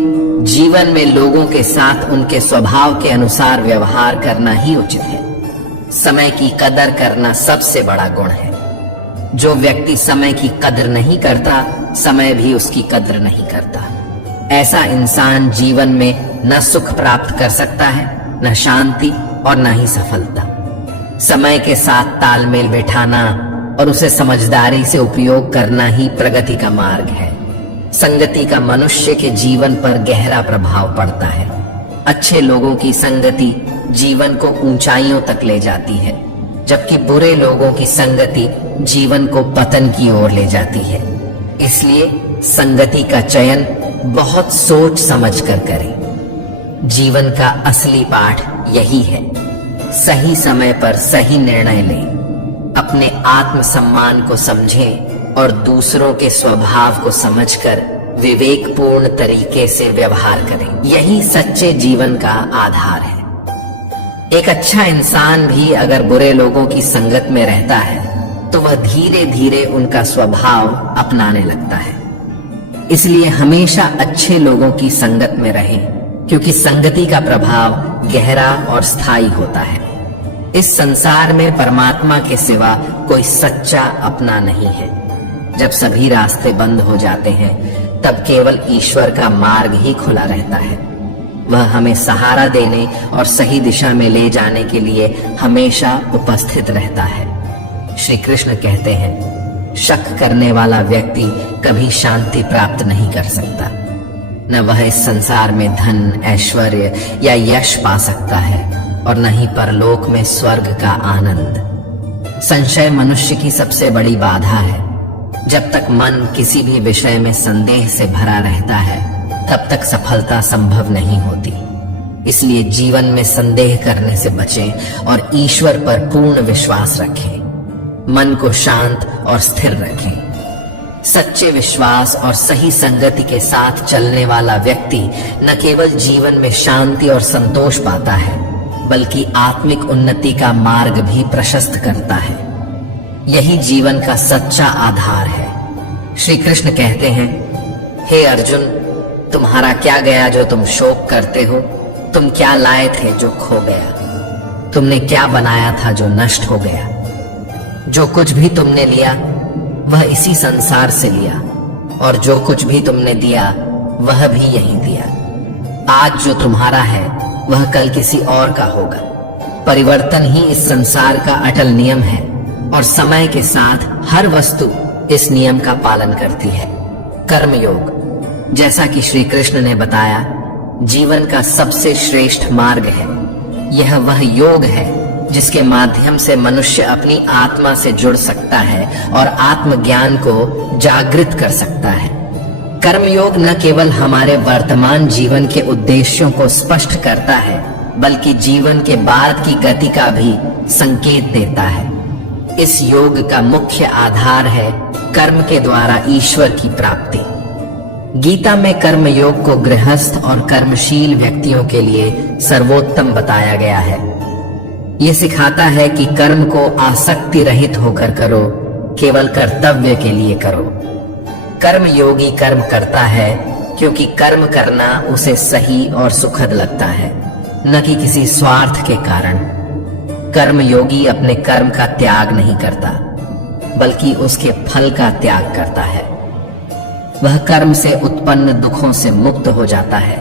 जीवन में लोगों के साथ उनके स्वभाव के अनुसार व्यवहार करना ही उचित है। समय की कदर करना सबसे बड़ा गुण है। जो व्यक्ति समय की कदर नहीं करता, समय भी उसकी कदर नहीं करता। ऐसा इंसान जीवन में न सुख प्राप्त कर सकता है, न शांति और न ही सफलता। समय के साथ तालमेल बैठाना और उसे समझदारी से उपयोग करना ही प्रगति का मार्ग है। संगति का मनुष्य के जीवन पर गहरा प्रभाव पड़ता है। अच्छे लोगों की संगति जीवन को ऊंचाइयों तक ले जाती है, जबकि बुरे लोगों की संगति जीवन को पतन की ओर ले जाती है। इसलिए संगति का चयन बहुत सोच समझकर करें। जीवन का असली पाठ यही है, सही समय पर सही निर्णय लें, अपने आत्मसम्मान को समझें और दूसरों के स्वभाव को समझकर विवेकपूर्ण तरीके से व्यवहार करें। यही सच्चे जीवन का आधार है। एक अच्छा इंसान भी अगर बुरे लोगों की संगत में रहता है तो वह धीरे धीरे उनका स्वभाव अपनाने लगता है। इसलिए हमेशा अच्छे लोगों की संगत में रहें, क्योंकि संगति का प्रभाव गहरा और स्थायी होता है। इस संसार में परमात्मा के सिवा कोई सच्चा अपना नहीं है। जब सभी रास्ते बंद हो जाते हैं, तब केवल ईश्वर का मार्ग ही खुला रहता है। वह हमें सहारा देने और सही दिशा में ले जाने के लिए हमेशा उपस्थित रहता है। श्री कृष्ण कहते हैं, शक करने वाला व्यक्ति कभी शांति प्राप्त नहीं कर सकता। न वह इस संसार में धन, ऐश्वर्य या यश पा सकता है और न ही परलोक में स्वर्ग का आनंद। संशय मनुष्य की सबसे बड़ी बाधा है। जब तक मन किसी भी विषय में संदेह से भरा रहता है, तब तक सफलता संभव नहीं होती। इसलिए जीवन में संदेह करने से बचें और ईश्वर पर पूर्ण विश्वास रखें। मन को शांत और स्थिर रखें। सच्चे विश्वास और सही संगति के साथ चलने वाला व्यक्ति न केवल जीवन में शांति और संतोष पाता है, बल्कि आत्मिक उन्नति का मार्ग भी प्रशस्त करता है। यही जीवन का सच्चा आधार है। श्री कृष्ण कहते हैं, हे अर्जुन, तुम्हारा क्या गया जो तुम शोक करते हो? तुम क्या लाए थे जो खो गया? तुमने क्या बनाया था जो नष्ट हो गया? जो कुछ भी तुमने लिया वह इसी संसार से लिया, और जो कुछ भी तुमने दिया वह भी यही दिया। आज जो तुम्हारा है वह कल किसी और का होगा। परिवर्तन ही इस संसार का अटल नियम है, और समय के साथ हर वस्तु इस नियम का पालन करती है। कर्मयोग, जैसा कि श्री कृष्ण ने बताया, जीवन का सबसे श्रेष्ठ मार्ग है। यह वह योग है जिसके माध्यम से मनुष्य अपनी आत्मा से जुड़ सकता है और आत्मज्ञान को जागृत कर सकता है। कर्मयोग न केवल हमारे वर्तमान जीवन के उद्देश्यों को स्पष्ट करता है, बल्कि जीवन के बाद की गति का भी संकेत देता है। इस योग का मुख्य आधार है कर्म के द्वारा ईश्वर की प्राप्ति। गीता में कर्म योग को गृहस्थ और कर्मशील व्यक्तियों के लिए सर्वोत्तम बताया गया है। यह सिखाता है कि कर्म को आसक्ति रहित होकर करो, केवल कर्तव्य के लिए करो। कर्म योगी कर्म करता है क्योंकि कर्म करना उसे सही और सुखद लगता है, न कि किसी स्वार्थ के कारण। कर्म योगी अपने कर्म का त्याग नहीं करता, बल्कि उसके फल का त्याग करता है। वह कर्म से उत्पन्न दुखों से मुक्त हो जाता है,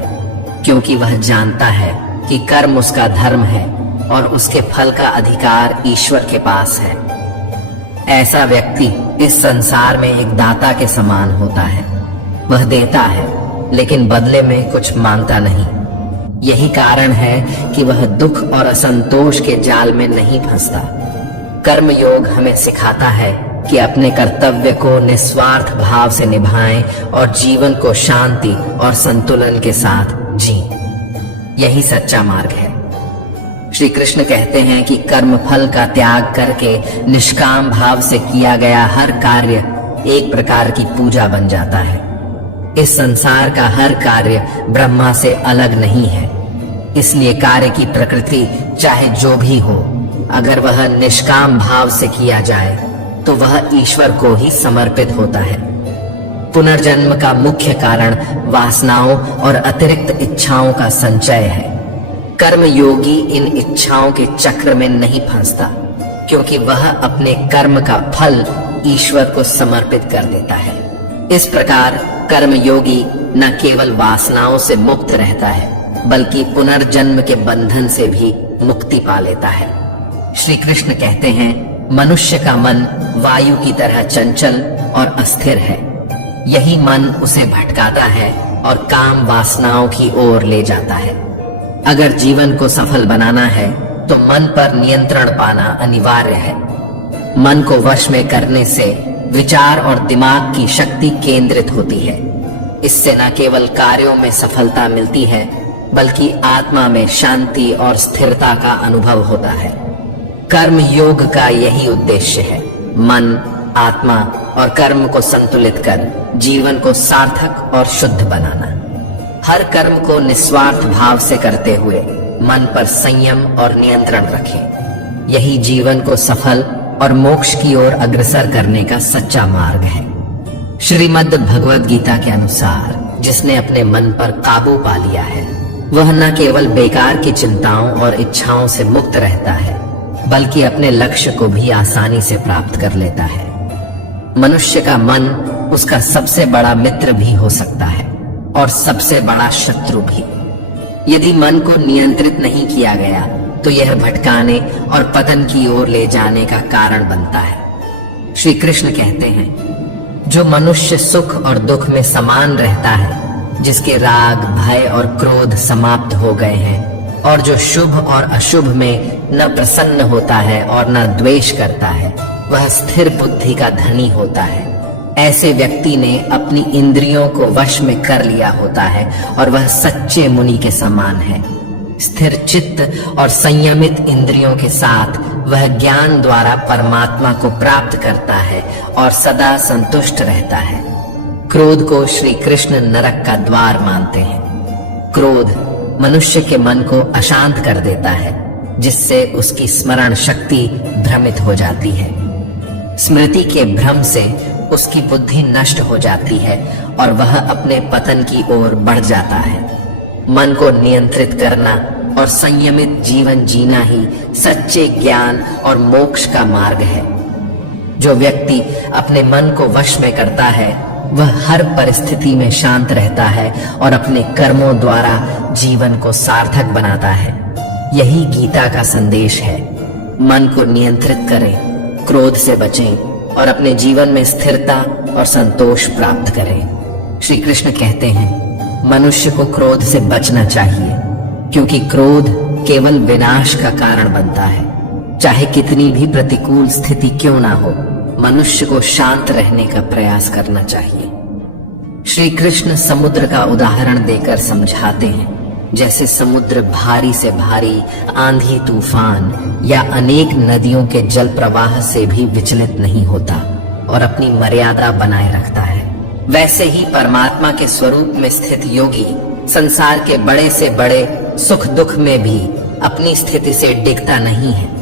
क्योंकि वह जानता है कि कर्म उसका धर्म है और उसके फल का अधिकार ईश्वर के पास है। ऐसा व्यक्ति इस संसार में एक दाता के समान होता है। वह देता है, लेकिन बदले में कुछ मांगता नहीं। यही कारण है कि वह दुख और असंतोष के जाल में नहीं फंसता। कर्म योग हमें सिखाता है कि अपने कर्तव्य को निस्वार्थ भाव से निभाएं और जीवन को शांति और संतुलन के साथ जिएं। यही सच्चा मार्ग है। श्री कृष्ण कहते हैं कि कर्म फल का त्याग करके निष्काम भाव से किया गया हर कार्य एक प्रकार की पूजा बन जाता है। इस संसार का हर कार्य ब्रह्मा से अलग नहीं है, इसलिए कार्य की प्रकृति चाहे जो भी हो, अगर वह निष्काम भाव से किया जाए तो वह ईश्वर को ही समर्पित होता है। पुनर्जन्म का मुख्य कारण वासनाओं और अतिरिक्त इच्छाओं का संचय है। कर्म योगी इन इच्छाओं के चक्र में नहीं फंसता, क्योंकि वह अपने कर्म का फल ईश्वर को समर्पित कर देता है। इस प्रकार कर्म योगी न केवल वासनाओं से मुक्त रहता है, बल्कि पुनर्जन्म के बंधन से भी मुक्ति पा लेता है। श्री कृष्ण कहते हैं, मनुष्य का मन वायु की तरह चंचल और अस्थिर है। यही मन उसे भटकाता है और काम वासनाओं की ओर ले जाता है। अगर जीवन को सफल बनाना है तो मन पर नियंत्रण पाना अनिवार्य है। मन को वश में करने से विचार और दिमाग की शक्ति केंद्रित होती है। इससे न केवल कार्यों में सफलता मिलती है, बल्कि आत्मा में शांति और स्थिरता का अनुभव होता है। कर्म योग का यही उद्देश्य है, मन, आत्मा और कर्म को संतुलित कर जीवन को सार्थक और शुद्ध बनाना। हर कर्म को निस्वार्थ भाव से करते हुए मन पर संयम और नियंत्रण रखें। यही जीवन को सफल और मोक्ष की ओर अग्रसर करने का सच्चा मार्ग है। श्रीमद् भगवद गीता के अनुसार जिसने अपने मन पर काबू पा लिया है, वह न केवल बेकार की चिंताओं और इच्छाओं से मुक्त रहता है, बल्कि अपने लक्ष्य को भी आसानी से प्राप्त कर लेता है। मनुष्य का मन उसका सबसे बड़ा मित्र भी हो सकता है और सबसे बड़ा शत्रु भी। यदि मन को नियंत्रित नहीं किया गया तो यह भटकाने और पतन की ओर ले जाने का कारण बनता है। श्री कृष्ण कहते हैं, जो मनुष्य सुख और दुख में समान रहता है, जिसके राग, भय और क्रोध समाप्त हो गए हैं, और जो शुभ और अशुभ में न प्रसन्न होता है और न द्वेष करता है, वह स्थिर बुद्धि का धनी होता है। ऐसे व्यक्ति ने अपनी इंद्रियों को वश में कर लिया होता है और वह सच्चे मुनि के समान है। स्थिर चित्त और संयमित इंद्रियों के साथ वह ज्ञान द्वारा परमात्मा को प्राप्त करता है और सदा संतुष्ट रहता है। क्रोध को श्री कृष्ण नरक का द्वार मानते हैं। क्रोध मनुष्य के मन को अशांत कर देता है, जिससे उसकी स्मरण शक्ति भ्रमित हो जाती है। स्मृति के भ्रम से उसकी बुद्धि नष्ट हो जाती है और वह अपने पतन की ओर बढ़ जाता है। मन को नियंत्रित करना और संयमित जीवन जीना ही सच्चे ज्ञान और मोक्ष का मार्ग है। जो व्यक्ति अपने मन को वश में करता है वह हर परिस्थिति में शांत रहता है और अपने कर्मों द्वारा जीवन को सार्थक बनाता है। यही गीता का संदेश है। मन को नियंत्रित करें, क्रोध से बचें और अपने जीवन में स्थिरता और संतोष प्राप्त करें। श्री कृष्ण कहते हैं मनुष्य को क्रोध से बचना चाहिए, क्योंकि क्रोध केवल विनाश का कारण बनता है। चाहे कितनी भी प्रतिकूल स्थिति क्यों ना हो, मनुष्य को शांत रहने का प्रयास करना चाहिए। श्री कृष्ण समुद्र का उदाहरण देकर समझाते हैं, जैसे समुद्र भारी से भारी आंधी तूफान या अनेक नदियों के जल प्रवाह से भी विचलित नहीं होता और अपनी मर्यादा बनाए रखता है, वैसे ही परमात्मा के स्वरूप में स्थित योगी संसार के बड़े से बड़े सुख दुख में भी अपनी स्थिति से डिगता नहीं है।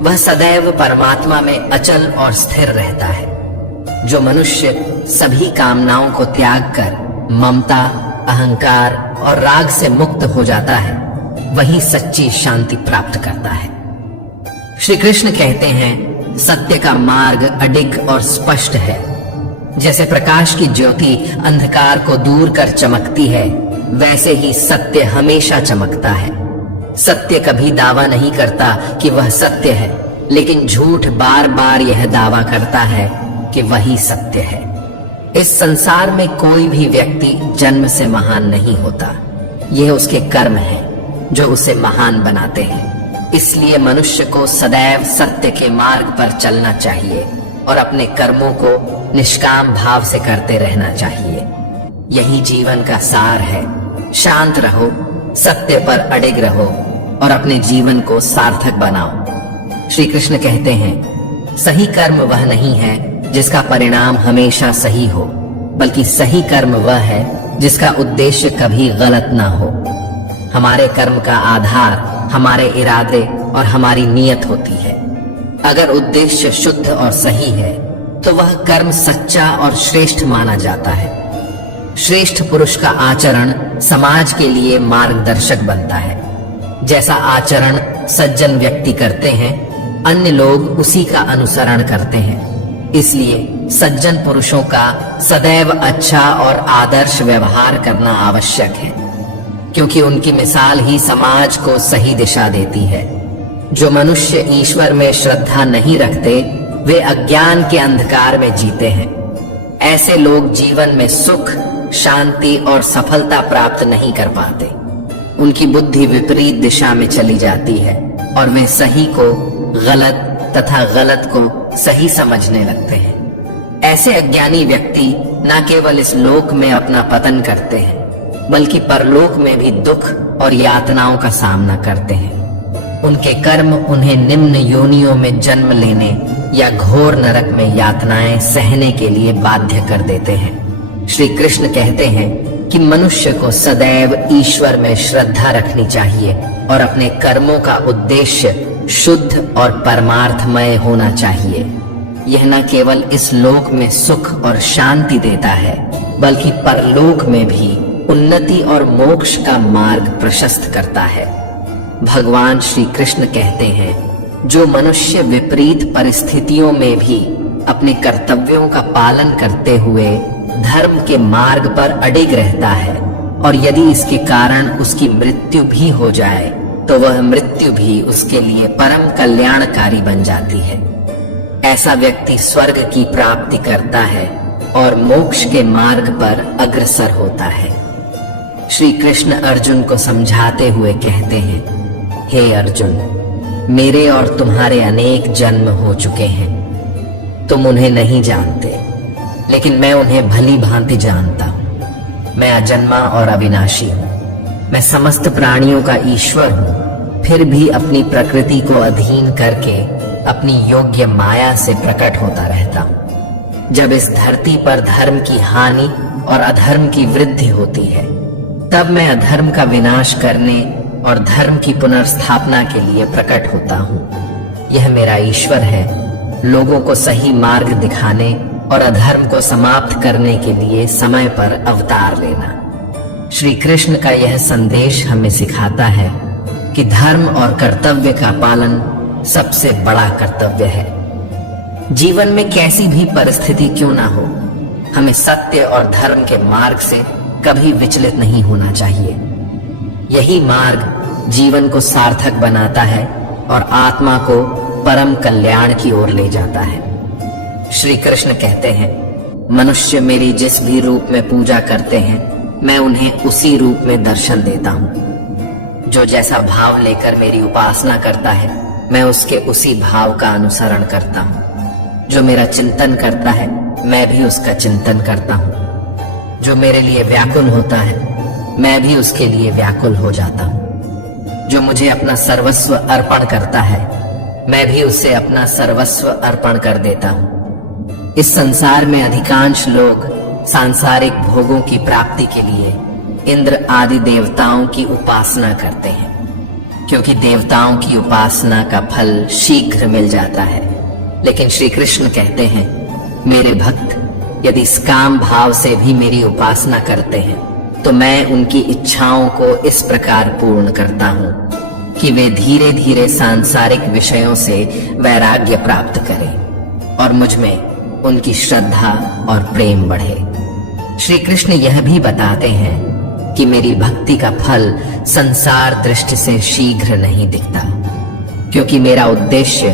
वह सदैव परमात्मा में अचल और स्थिर रहता है। जो मनुष्य सभी कामनाओं को त्याग कर ममता, अहंकार और राग से मुक्त हो जाता है, वही सच्ची शांति प्राप्त करता है। श्री कृष्ण कहते हैं सत्य का मार्ग अडिग और स्पष्ट है। जैसे प्रकाश की ज्योति अंधकार को दूर कर चमकती है, वैसे ही सत्य हमेशा चमकता है। सत्य कभी दावा नहीं करता कि वह सत्य है, लेकिन झूठ बार बार यह दावा करता है कि वही सत्य है। इस संसार में कोई भी व्यक्ति जन्म से महान नहीं होता। यह उसके कर्म हैं जो उसे महान बनाते हैं। इसलिए मनुष्य को सदैव सत्य के मार्ग पर चलना चाहिए और अपने कर्मों को निष्काम भाव से करते रहना चाहिए। यही जीवन का सार है। शांत रहो, सत्य पर अडिग रहो और अपने जीवन को सार्थक बनाओ। श्री कृष्ण कहते हैं सही कर्म वह नहीं है जिसका परिणाम हमेशा सही हो, बल्कि सही कर्म वह है जिसका उद्देश्य कभी गलत ना हो। हमारे कर्म का आधार हमारे इरादे और हमारी नीयत होती है। अगर उद्देश्य शुद्ध और सही है तो वह कर्म सच्चा और श्रेष्ठ माना जाता है। श्रेष्ठ पुरुष का आचरण समाज के लिए मार्गदर्शक बनता है। जैसा आचरण सज्जन व्यक्ति करते हैं, अन्य लोग उसी का अनुसरण करते हैं। इसलिए सज्जन पुरुषों का सदैव अच्छा और आदर्श व्यवहार करना आवश्यक है, क्योंकि उनकी मिसाल ही समाज को सही दिशा देती है। जो मनुष्य ईश्वर में श्रद्धा नहीं रखते, वे अज्ञान के अंधकार में जीते हैं। ऐसे लोग जीवन में सुख, शांति और सफलता प्राप्त नहीं कर पाते। उनकी बुद्धि विपरीत दिशा में चली जाती है और वे सही को गलत तथा गलत को सही समझने लगते हैं। ऐसे अज्ञानी व्यक्ति न केवल इस लोक में अपना पतन करते हैं, बल्कि परलोक में भी दुख और यातनाओं का सामना करते हैं। उनके कर्म उन्हें निम्न योनियों में जन्म लेने या घोर नरक में यातनाएं सहने के लिए बाध्य कर देते हैं। श्री कृष्ण कहते हैं कि मनुष्य को सदैव ईश्वर में श्रद्धा रखनी चाहिए और अपने कर्मों का उद्देश्य शुद्ध और परमार्थमय होना चाहिए। यह न केवल इस लोक में सुख और शांति देता है, बल्कि परलोक में भी उन्नति और मोक्ष का मार्ग प्रशस्त करता है। भगवान श्री कृष्ण कहते हैं जो मनुष्य विपरीत परिस्थितियों में भी अपने कर्तव्यों का पालन करते हुए धर्म के मार्ग पर अडिग रहता है और यदि इसके कारण उसकी मृत्यु भी हो जाए तो वह मृत्यु भी उसके लिए परम कल्याणकारी बन जाती है। ऐसा व्यक्ति स्वर्ग की प्राप्ति करता है और मोक्ष के मार्ग पर अग्रसर होता है। श्री कृष्ण अर्जुन को समझाते हुए कहते हैं, हे अर्जुन, मेरे और तुम्हारे अनेक जन्म हो चुके हैं, तुम उन्हें नहीं जानते। लेकिन मैं उन्हें भली भांति जानता हूँ। मैं अजन्मा और अविनाशी हूँ। मैं समस्त प्राणियों का ईश्वर हूँ, फिर भी अपनी प्रकृति को अधीन करके अपनी योग्य माया से प्रकट होता रहता हूँ। जब इस धरती पर धर्म की हानि और अधर्म की वृद्धि होती है, तब मैं अधर्म का विनाश करने और धर्म की पुनर्स्थापना के लिए प्रकट होता हूँ। यह मेरा ईश्वर है, लोगों को सही मार्ग दिखाने और अधर्म को समाप्त करने के लिए समय पर अवतार लेना। श्री कृष्ण का यह संदेश हमें सिखाता है कि धर्म और कर्तव्य का पालन सबसे बड़ा कर्तव्य है। जीवन में कैसी भी परिस्थिति क्यों ना हो, हमें सत्य और धर्म के मार्ग से कभी विचलित नहीं होना चाहिए। यही मार्ग जीवन को सार्थक बनाता है और आत्मा को परम कल्याण की ओर ले जाता है। श्री कृष्ण कहते हैं, मनुष्य मेरी जिस भी रूप में पूजा करते हैं, मैं उन्हें उसी रूप में दर्शन देता हूँ। जो जैसा भाव लेकर मेरी उपासना करता है, मैं उसके उसी भाव का अनुसरण करता हूँ। जो मेरा चिंतन करता है, मैं भी उसका चिंतन करता हूँ। जो मेरे लिए व्याकुल होता है, मैं भी उसके लिए व्याकुल हो जाता हूँ। जो मुझे अपना सर्वस्व अर्पण करता है, मैं भी उससे अपना सर्वस्व अर्पण कर देता हूँ। इस संसार में अधिकांश लोग सांसारिक भोगों की प्राप्ति के लिए इंद्र आदि देवताओं की उपासना करते हैं, क्योंकि देवताओं की उपासना का फल शीघ्र मिल जाता है। लेकिन श्री कृष्ण कहते हैं, मेरे भक्त यदि इस काम भाव से भी मेरी उपासना करते हैं, तो मैं उनकी इच्छाओं को इस प्रकार पूर्ण करता हूँ कि वे धीरे धीरे सांसारिक विषयों से वैराग्य प्राप्त करें और मुझ में उनकी श्रद्धा और प्रेम बढ़े। श्री कृष्ण यह भी बताते हैं कि मेरी भक्ति का फल संसार दृष्टि से शीघ्र नहीं दिखता, क्योंकि मेरा उद्देश्य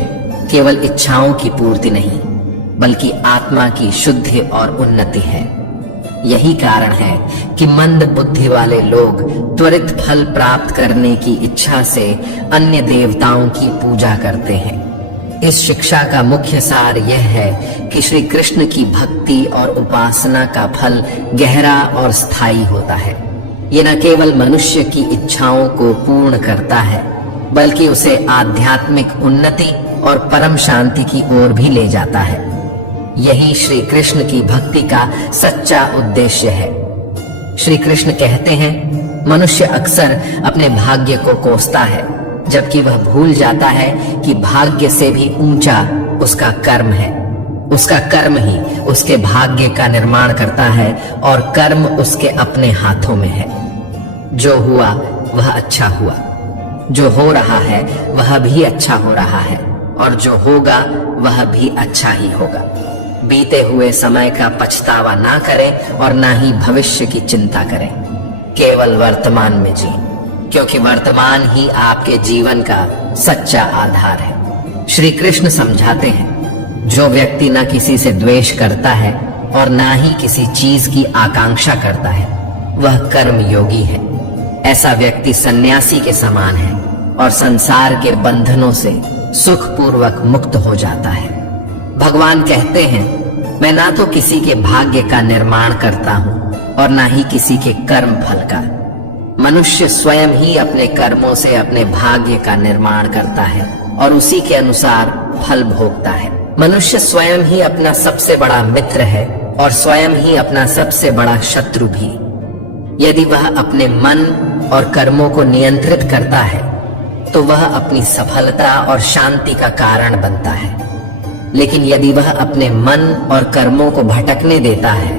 केवल इच्छाओं की पूर्ति नहीं, बल्कि आत्मा की शुद्धि और उन्नति है। यही कारण है कि मंद बुद्धि वाले लोग त्वरित फल प्राप्त करने की इच्छा से अन्य देवताओं की पूजा करते हैं। इस शिक्षा का मुख्य सार यह है कि श्री कृष्ण की भक्ति और उपासना का फल गहरा और स्थायी होता है। ये न केवल मनुष्य की इच्छाओं को पूर्ण करता है, बल्कि उसे आध्यात्मिक उन्नति और परम शांति की ओर भी ले जाता है। यही श्री कृष्ण की भक्ति का सच्चा उद्देश्य है। श्री कृष्ण कहते हैं, मनुष्य अक्सर अपने भाग्य को कोसता है, जबकि वह भूल जाता है कि भाग्य से भी ऊंचा उसका कर्म है। उसका कर्म ही उसके भाग्य का निर्माण करता है और कर्म उसके अपने हाथों में है। जो हुआ वह अच्छा हुआ, जो हो रहा है वह भी अच्छा हो रहा है, और जो होगा वह भी अच्छा ही होगा। बीते हुए समय का पछतावा ना करें और ना ही भविष्य की चिंता करें। केवल वर्तमान में जिएं, क्योंकि वर्तमान ही आपके जीवन का सच्चा आधार है। श्री कृष्ण समझाते हैं, जो व्यक्ति न किसी से द्वेष करता है और ना ही किसी चीज की आकांक्षा करता है, वह कर्म योगी है। ऐसा व्यक्ति सन्यासी के समान है और संसार के बंधनों से सुखपूर्वक मुक्त हो जाता है। भगवान कहते हैं, मैं ना तो किसी के भाग्य का निर्माण करता हूँ और ना ही किसी के कर्म फल का। मनुष्य स्वयं ही अपने कर्मों से अपने भाग्य का निर्माण करता है और उसी के अनुसार फल भोगता है। मनुष्य स्वयं ही अपना सबसे बड़ा मित्र है और स्वयं ही अपना सबसे बड़ा शत्रु भी। यदि वह अपने मन और कर्मों को नियंत्रित करता है, तो वह अपनी सफलता और शांति का कारण बनता है। लेकिन यदि वह अपने मन और कर्मों को भटकने देता है,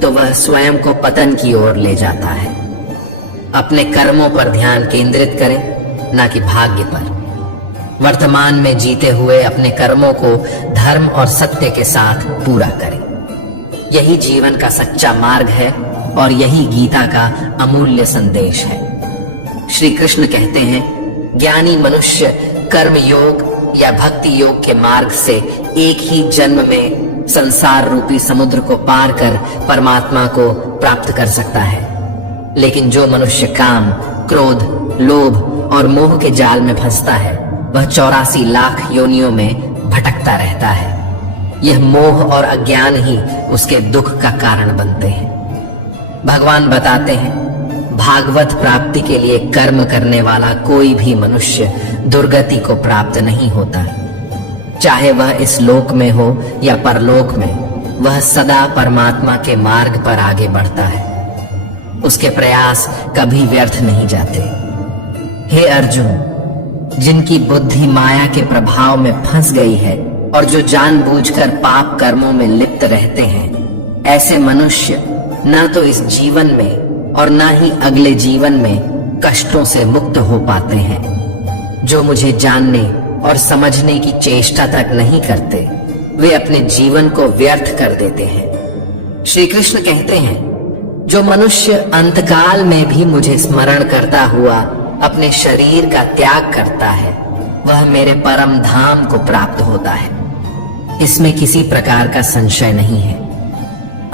तो वह स्वयं को पतन की ओर ले जाता है। अपने कर्मों पर ध्यान केंद्रित करें, ना कि भाग्य पर। वर्तमान में जीते हुए अपने कर्मों को धर्म और सत्य के साथ पूरा करें। यही जीवन का सच्चा मार्ग है और यही गीता का अमूल्य संदेश है। श्री कृष्ण कहते हैं, ज्ञानी मनुष्य कर्म योग या भक्ति योग के मार्ग से एक ही जन्म में संसार रूपी समुद्र को पार कर परमात्मा को प्राप्त कर सकता है। लेकिन जो मनुष्य काम, क्रोध, लोभ और मोह के जाल में फंसता है, वह 84 लाख योनियों में भटकता रहता है। यह मोह और अज्ञान ही उसके दुख का कारण बनते हैं। भगवान बताते हैं, भागवत प्राप्ति के लिए कर्म करने वाला कोई भी मनुष्य दुर्गति को प्राप्त नहीं होता। चाहे वह इस लोक में हो या परलोक में, वह सदा परमात्मा के मार्ग पर आगे बढ़ता है। उसके प्रयास कभी व्यर्थ नहीं जाते। हे अर्जुन, जिनकी बुद्धि माया के प्रभाव में फंस गई है और जो जानबूझकर पाप कर्मों में लिप्त रहते हैं, ऐसे मनुष्य न तो इस जीवन में और न ही अगले जीवन में कष्टों से मुक्त हो पाते हैं। जो मुझे जानने और समझने की चेष्टा तक नहीं करते, वे अपने जीवन को व्यर्थ कर देते हैं। श्री कृष्ण कहते हैं, जो मनुष्य अंतकाल में भी मुझे स्मरण करता हुआ अपने शरीर का त्याग करता है, वह मेरे परम धाम को प्राप्त होता है। इसमें किसी प्रकार का संशय नहीं है।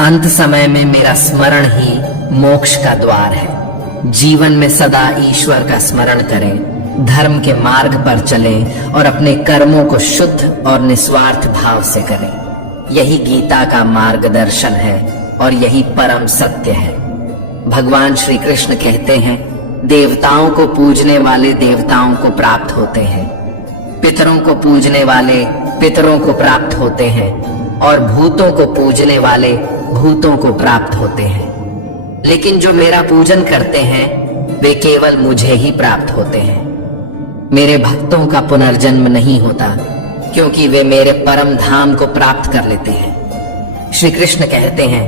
अंत समय में मेरा स्मरण ही मोक्ष का द्वार है। जीवन में सदा ईश्वर का स्मरण करें, धर्म के मार्ग पर चलें और अपने कर्मों को शुद्ध और निस्वार्थ भाव से करें। यही गीता का मार्गदर्शन है और यही परम सत्य है। भगवान श्री कृष्ण कहते हैं, देवताओं को पूजने वाले देवताओं को प्राप्त होते हैं, पितरों को पूजने वाले पितरों को प्राप्त होते हैं और भूतों को पूजने वाले भूतों को प्राप्त होते हैं। लेकिन जो मेरा पूजन करते हैं, वे केवल मुझे ही प्राप्त होते हैं। मेरे भक्तों का पुनर्जन्म नहीं होता, क्योंकि वे मेरे परम धाम को प्राप्त कर लेते हैं। श्री कृष्ण कहते हैं,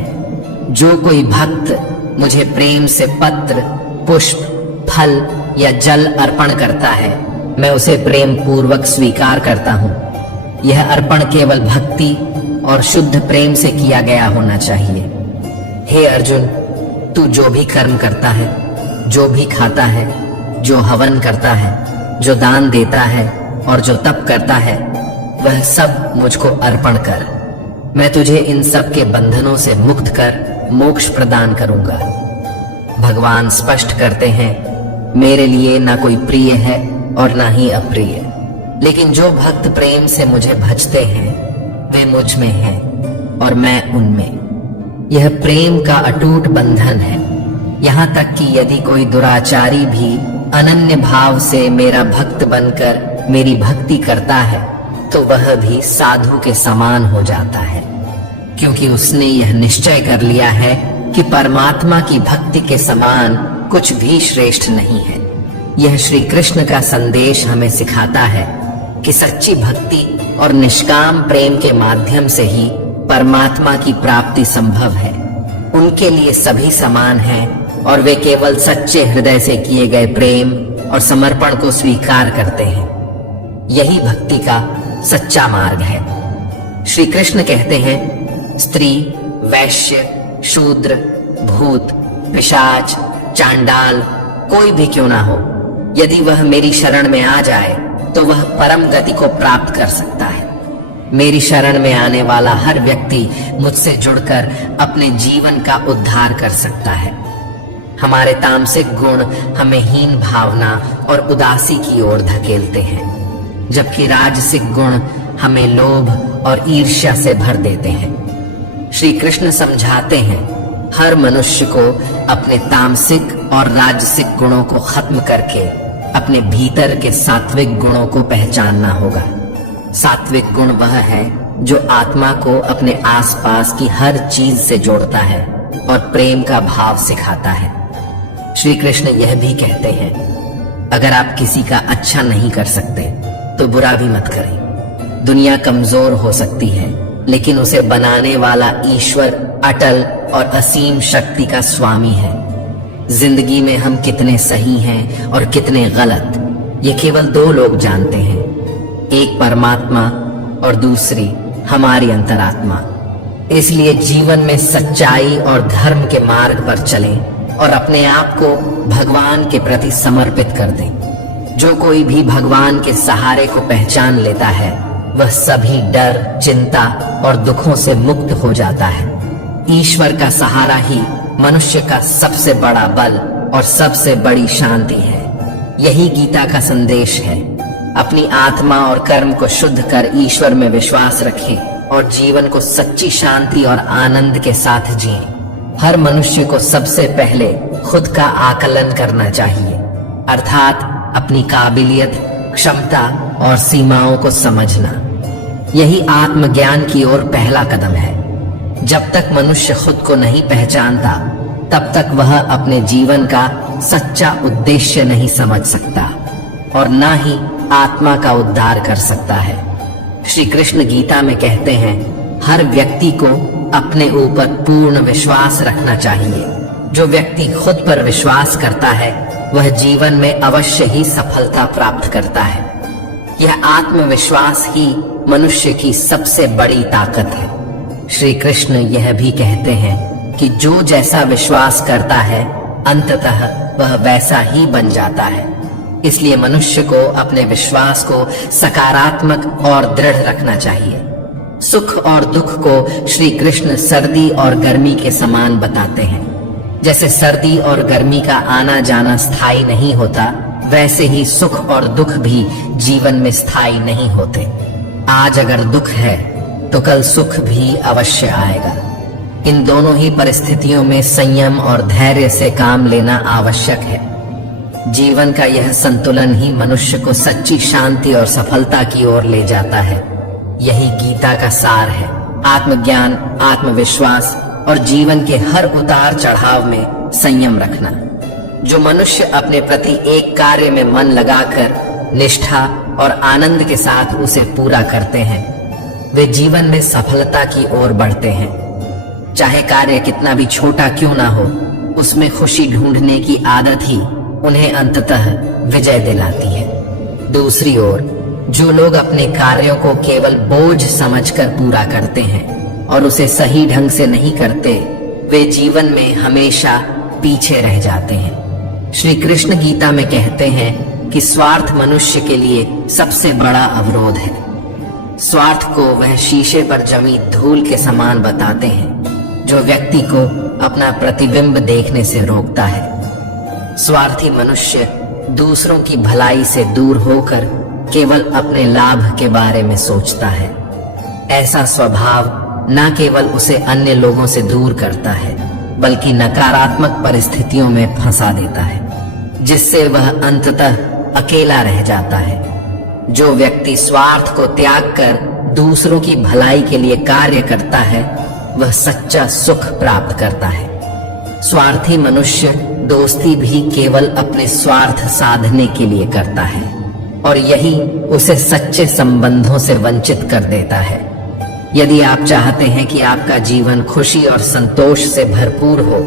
जो कोई भक्त मुझे प्रेम से पत्र, पुष्प, फल या जल अर्पण करता है, मैं उसे प्रेम पूर्वक स्वीकार करता हूँ। यह अर्पण केवल भक्ति और शुद्ध प्रेम से किया गया होना चाहिए। हे अर्जुन, तू जो भी कर्म करता है, जो भी खाता है, जो हवन करता है, जो दान देता है और जो तप करता है, वह सब मुझको अर्पण कर। मैं तुझे इन सब के बंधनों से मुक्त कर मोक्ष प्रदान करूंगा। भगवान स्पष्ट करते हैं, मेरे लिए ना कोई प्रिय है और ना ही अप्रिय, लेकिन जो भक्त प्रेम से मुझे भजते हैं, वे मुझ में हैं और मैं उनमें। यह प्रेम का अटूट बंधन है। यहाँ तक कि यदि कोई दुराचारी भी अनन्य भाव से मेरा भक्त बनकर मेरी भक्ति करता है, तो वह भी साधु के समान हो जाता है, क्योंकि उसने यह निश्चय कर लिया है कि परमात्मा की भक्ति के समान कुछ भी श्रेष्ठ नहीं है। यह श्री कृष्ण का संदेश हमें सिखाता है कि सच्ची भक्ति और निष्काम प्रेम के माध्यम से ही परमात्मा की प्राप्ति संभव है। उनके लिए सभी समान हैं और वे केवल सच्चे हृदय से किए गए प्रेम और समर्पण को स्वीकार करते हैं। यही भक्ति का सच्चा मार्ग है। श्री कृष्ण कहते हैं, स्त्री, वैश्य, शूद्र, भूत, पिशाच, चांडाल कोई भी क्यों ना हो, यदि वह मेरी शरण में आ जाए तो वह परम गति को प्राप्त कर सकता है। मेरी शरण में आने वाला हर व्यक्ति मुझसे जुड़कर अपने जीवन का उद्धार कर सकता है। हमारे तामसिक गुण हमें हीन भावना और उदासी की ओर धकेलते हैं, जबकि राजसिक गुण हमें लोभ और ईर्ष्या से भर देते हैं। श्री कृष्ण समझाते हैं, हर मनुष्य को अपने तामसिक और राजसिक गुणों को खत्म करके अपने भीतर के सात्विक गुणों को पहचानना होगा। सात्विक गुण वह है जो आत्मा को अपने आसपास की हर चीज से जोड़ता है और प्रेम का भाव सिखाता है। श्री कृष्ण यह भी कहते हैं, अगर आप किसी का अच्छा नहीं कर सकते तो बुरा भी मत करें। दुनिया कमजोर हो सकती है, लेकिन उसे बनाने वाला ईश्वर अटल और असीम शक्ति का स्वामी है। जिंदगी में हम कितने सही हैं और कितने गलत, ये केवल दो लोग जानते हैं, एक परमात्मा और दूसरी हमारी अंतरात्मा। इसलिए जीवन में सच्चाई और धर्म के मार्ग पर चलें और अपने आप को भगवान के प्रति समर्पित कर दें। जो कोई भी भगवान के सहारे को पहचान लेता है, वह सभी डर, चिंता और दुखों से मुक्त हो जाता है। ईश्वर का सहारा ही मनुष्य का सबसे बड़ा बल और सबसे बड़ी शांति है। यही गीता का संदेश है। अपनी आत्मा और कर्म को शुद्ध कर ईश्वर में विश्वास रखें और जीवन को सच्ची शांति और आनंद के साथ जिएं। हर मनुष्य को सबसे पहले खुद का आकलन करना चाहिए, अर्थात अपनी काबिलियत, क्षमता और सीमाओं को समझना। यही आत्मज्ञान की ओर पहला कदम है। जब तक मनुष्य खुद को नहीं पहचानता, तब तक वह अपने जीवन का सच्चा उद्देश्य नहीं समझ सकता और न ही आत्मा का उद्धार कर सकता है। श्री कृष्ण गीता में कहते हैं, हर व्यक्ति को अपने ऊपर पूर्ण विश्वास रखना चाहिए। जो व्यक्ति खुद पर विश्वास करता है वह जीवन में अवश्य ही सफलता प्राप्त करता है। यह आत्मविश्वास ही मनुष्य की सबसे बड़ी ताकत है। श्री कृष्ण यह भी कहते हैं कि जो जैसा विश्वास करता है अंततः वह वैसा ही बन जाता है। इसलिए मनुष्य को अपने विश्वास को सकारात्मक और दृढ़ रखना चाहिए। सुख और दुख को श्री कृष्ण सर्दी और गर्मी के समान बताते हैं। जैसे सर्दी और गर्मी का आना जाना स्थायी नहीं होता, वैसे ही सुख और दुख भी जीवन में स्थायी नहीं होते। आज अगर दुख है तो कल सुख भी अवश्य आएगा। इन दोनों ही परिस्थितियों में संयम और धैर्य से काम लेना आवश्यक है। जीवन का यह संतुलन ही मनुष्य को सच्ची शांति और सफलता की ओर ले जाता है। यही गीता का सार है। आत्मज्ञान, आत्मविश्वास और जीवन के हर उतार चढ़ाव में संयम रखना। जो मनुष्य अपने प्रति एक कार्य में मन लगाकर निष्ठा और आनंद के साथ उसे पूरा करते हैं, वे जीवन में सफलता की ओर बढ़ते हैं। चाहे कार्य कितना भी छोटा क्यों ना हो, उसमें खुशी ढूंढने की आदत ही उन्हें अंततः विजय दिलाती है। दूसरी ओर जो लोग अपने कार्यों को केवल बोझ समझकर पूरा करते हैं और उसे सही ढंग से नहीं करते, वे जीवन में हमेशा पीछे रह जाते हैं। श्री कृष्ण गीता में कहते हैं कि स्वार्थ मनुष्य के लिए सबसे बड़ा अवरोध है। स्वार्थ को वह शीशे पर जमी धूल के समान बताते हैं जो व्यक्ति को अपना प्रतिबिंब देखने से रोकता है। स्वार्थी मनुष्य दूसरों की भलाई से दूर होकर केवल अपने लाभ के बारे में सोचता है। ऐसा स्वभाव न केवल उसे अन्य लोगों से दूर करता है, बल्कि नकारात्मक परिस्थितियों में फंसा देता है, जिससे वह अंततः अकेला रह जाता है। जो व्यक्ति स्वार्थ को त्याग कर दूसरों की भलाई के लिए कार्य करता है, वह सच्चा सुख प्राप्त करता है। स्वार्थी मनुष्य दोस्ती भी केवल अपने स्वार्थ साधने के लिए करता है और यही उसे सच्चे संबंधों से वंचित कर देता है। यदि आप चाहते हैं कि आपका जीवन खुशी और संतोष से भरपूर हो,